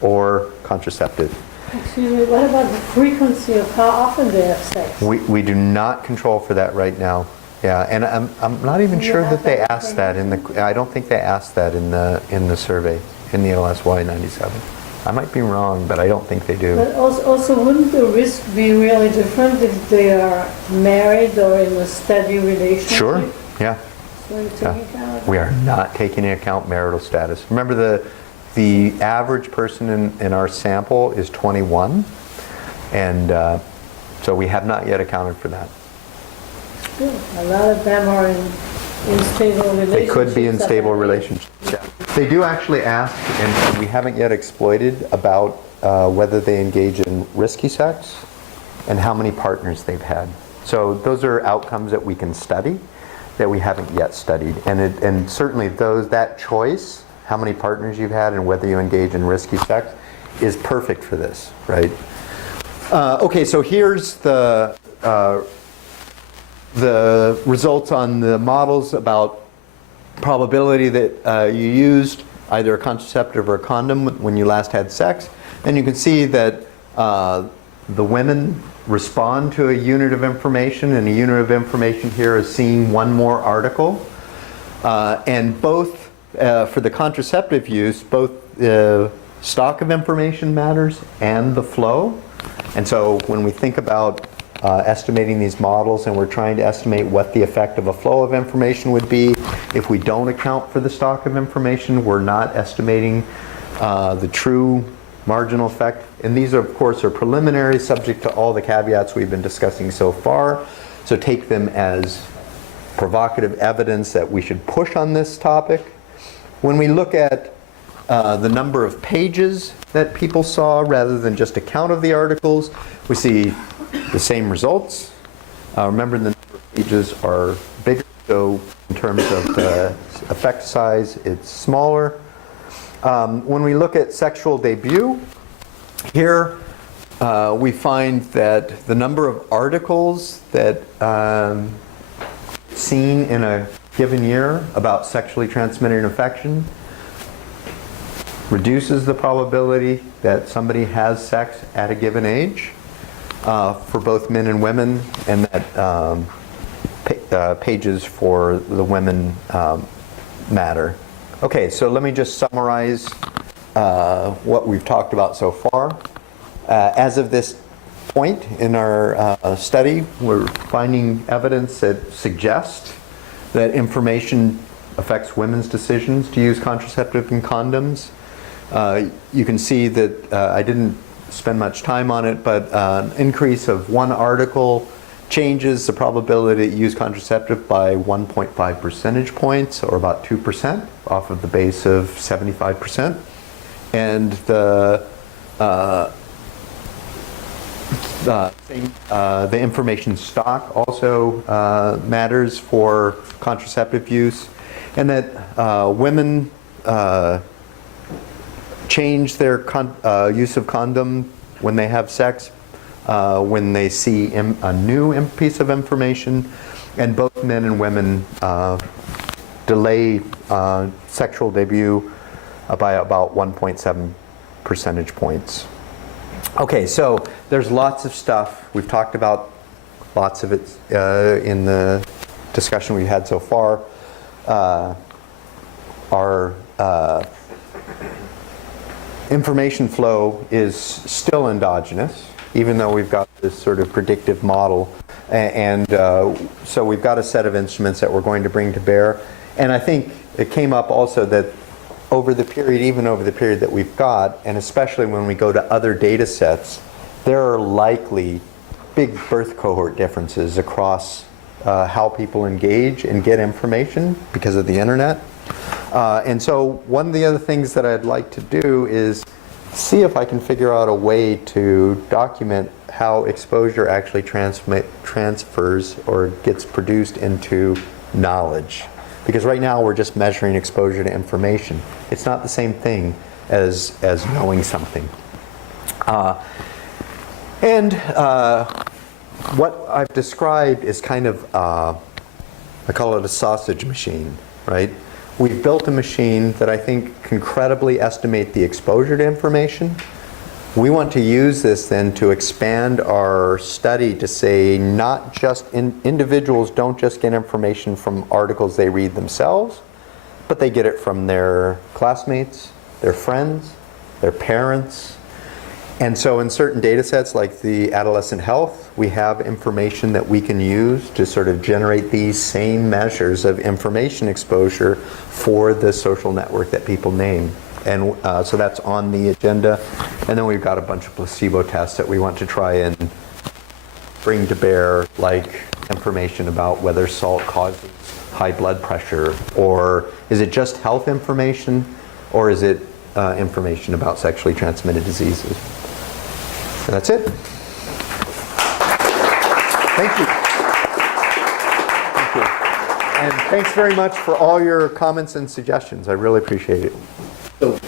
or contraceptive? Excuse me, what about the frequency of how often they have sex? We do not control for that right now. Yeah, and I'm not even sure that they asked that in the. I don't think they asked that in the survey in the LSY 97. I might be wrong, but I don't think they do. But also, wouldn't the risk be really different if they are married or in a steady relationship? Sure. Yeah. So you take account of We that? are not taking into account marital status. Remember, the average person in our sample is 21, and so we have not yet accounted for that. Yeah, a lot of them are in stable relationships. They could be in stable that- relationships. Yeah. They do actually ask, and we haven't yet exploited, about whether they engage in risky sex and how many partners they've had. So those are outcomes that we can study that we haven't yet studied. And certainly that choice, how many partners you've had and whether you engage in risky sex, is perfect for this, right? Okay, so here's the results on the models about probability that you used either a contraceptive or a condom when you last had sex. And you can see that the women respond to a unit of information, and a unit of information here is seeing one more article. And both, for the contraceptive use, both the stock of information matters and the flow. And so when we think about estimating these models and we're trying to estimate what the effect of a flow of information would be, if we don't account for the stock of information, we're not estimating the true marginal effect. And these, of course, are preliminary, subject to all the caveats we've been discussing so far. So take them as provocative evidence that we should push on this topic. When we look at the number of pages that people saw rather than just a count of the articles, we see the same results. Remember, the number of pages are bigger, so in terms of the effect size, it's smaller. When we look at sexual debut, here we find that the number of articles that seen in a given year about sexually transmitted infection reduces the probability that somebody has sex at a given age for both men and women, and that pages for the women matter. Okay, so let me just summarize what we've talked about so far. As of this point in our study, we're finding evidence that suggests that information affects women's decisions to use contraceptive and condoms. You can see that I didn't spend much time on it, but an increase of one article changes the probability to use contraceptive by 1.5 percentage points, or about 2% off of the base of 75%. And the information stock also matters for contraceptive use, and that women change their use of condom when they have sex, when they see a new piece of information, and both men and women delay sexual debut by about 1.7 percentage points. Okay, so there's lots of stuff. We've talked about lots of it in the discussion we've had so far. Our information flow is still endogenous, even though we've got this sort of predictive model. And so we've got a set of instruments that we're going to bring to bear. And I think it came up also that over the period, even over the period that we've got, and especially when we go to other data sets, there are likely big birth cohort differences across how people engage and get information because of the internet. And so one of the other things that I'd like to do is see if I can figure out a way to document how exposure actually transfers or gets produced into knowledge. Because right now we're just measuring exposure to information. It's not the same thing as knowing something. What I've described is kind of, I call it a sausage machine, right? We've built a machine that I think can credibly estimate the exposure to information. We want to use this then to expand our study to say not just individuals don't just get information from articles they read themselves, but they get it from their classmates, their friends, their parents. And so in certain data sets like the adolescent health, we have information that we can use to sort of generate these same measures of information exposure for the social network that people name. And so that's on the agenda. And then we've got a bunch of placebo tests that we want to try and bring to bear, like information about whether salt causes high blood pressure, or is it just health information, or is it information about sexually transmitted diseases. And that's it. Thank you. Thank you. And thanks very much for all your comments and suggestions. I really appreciate it. So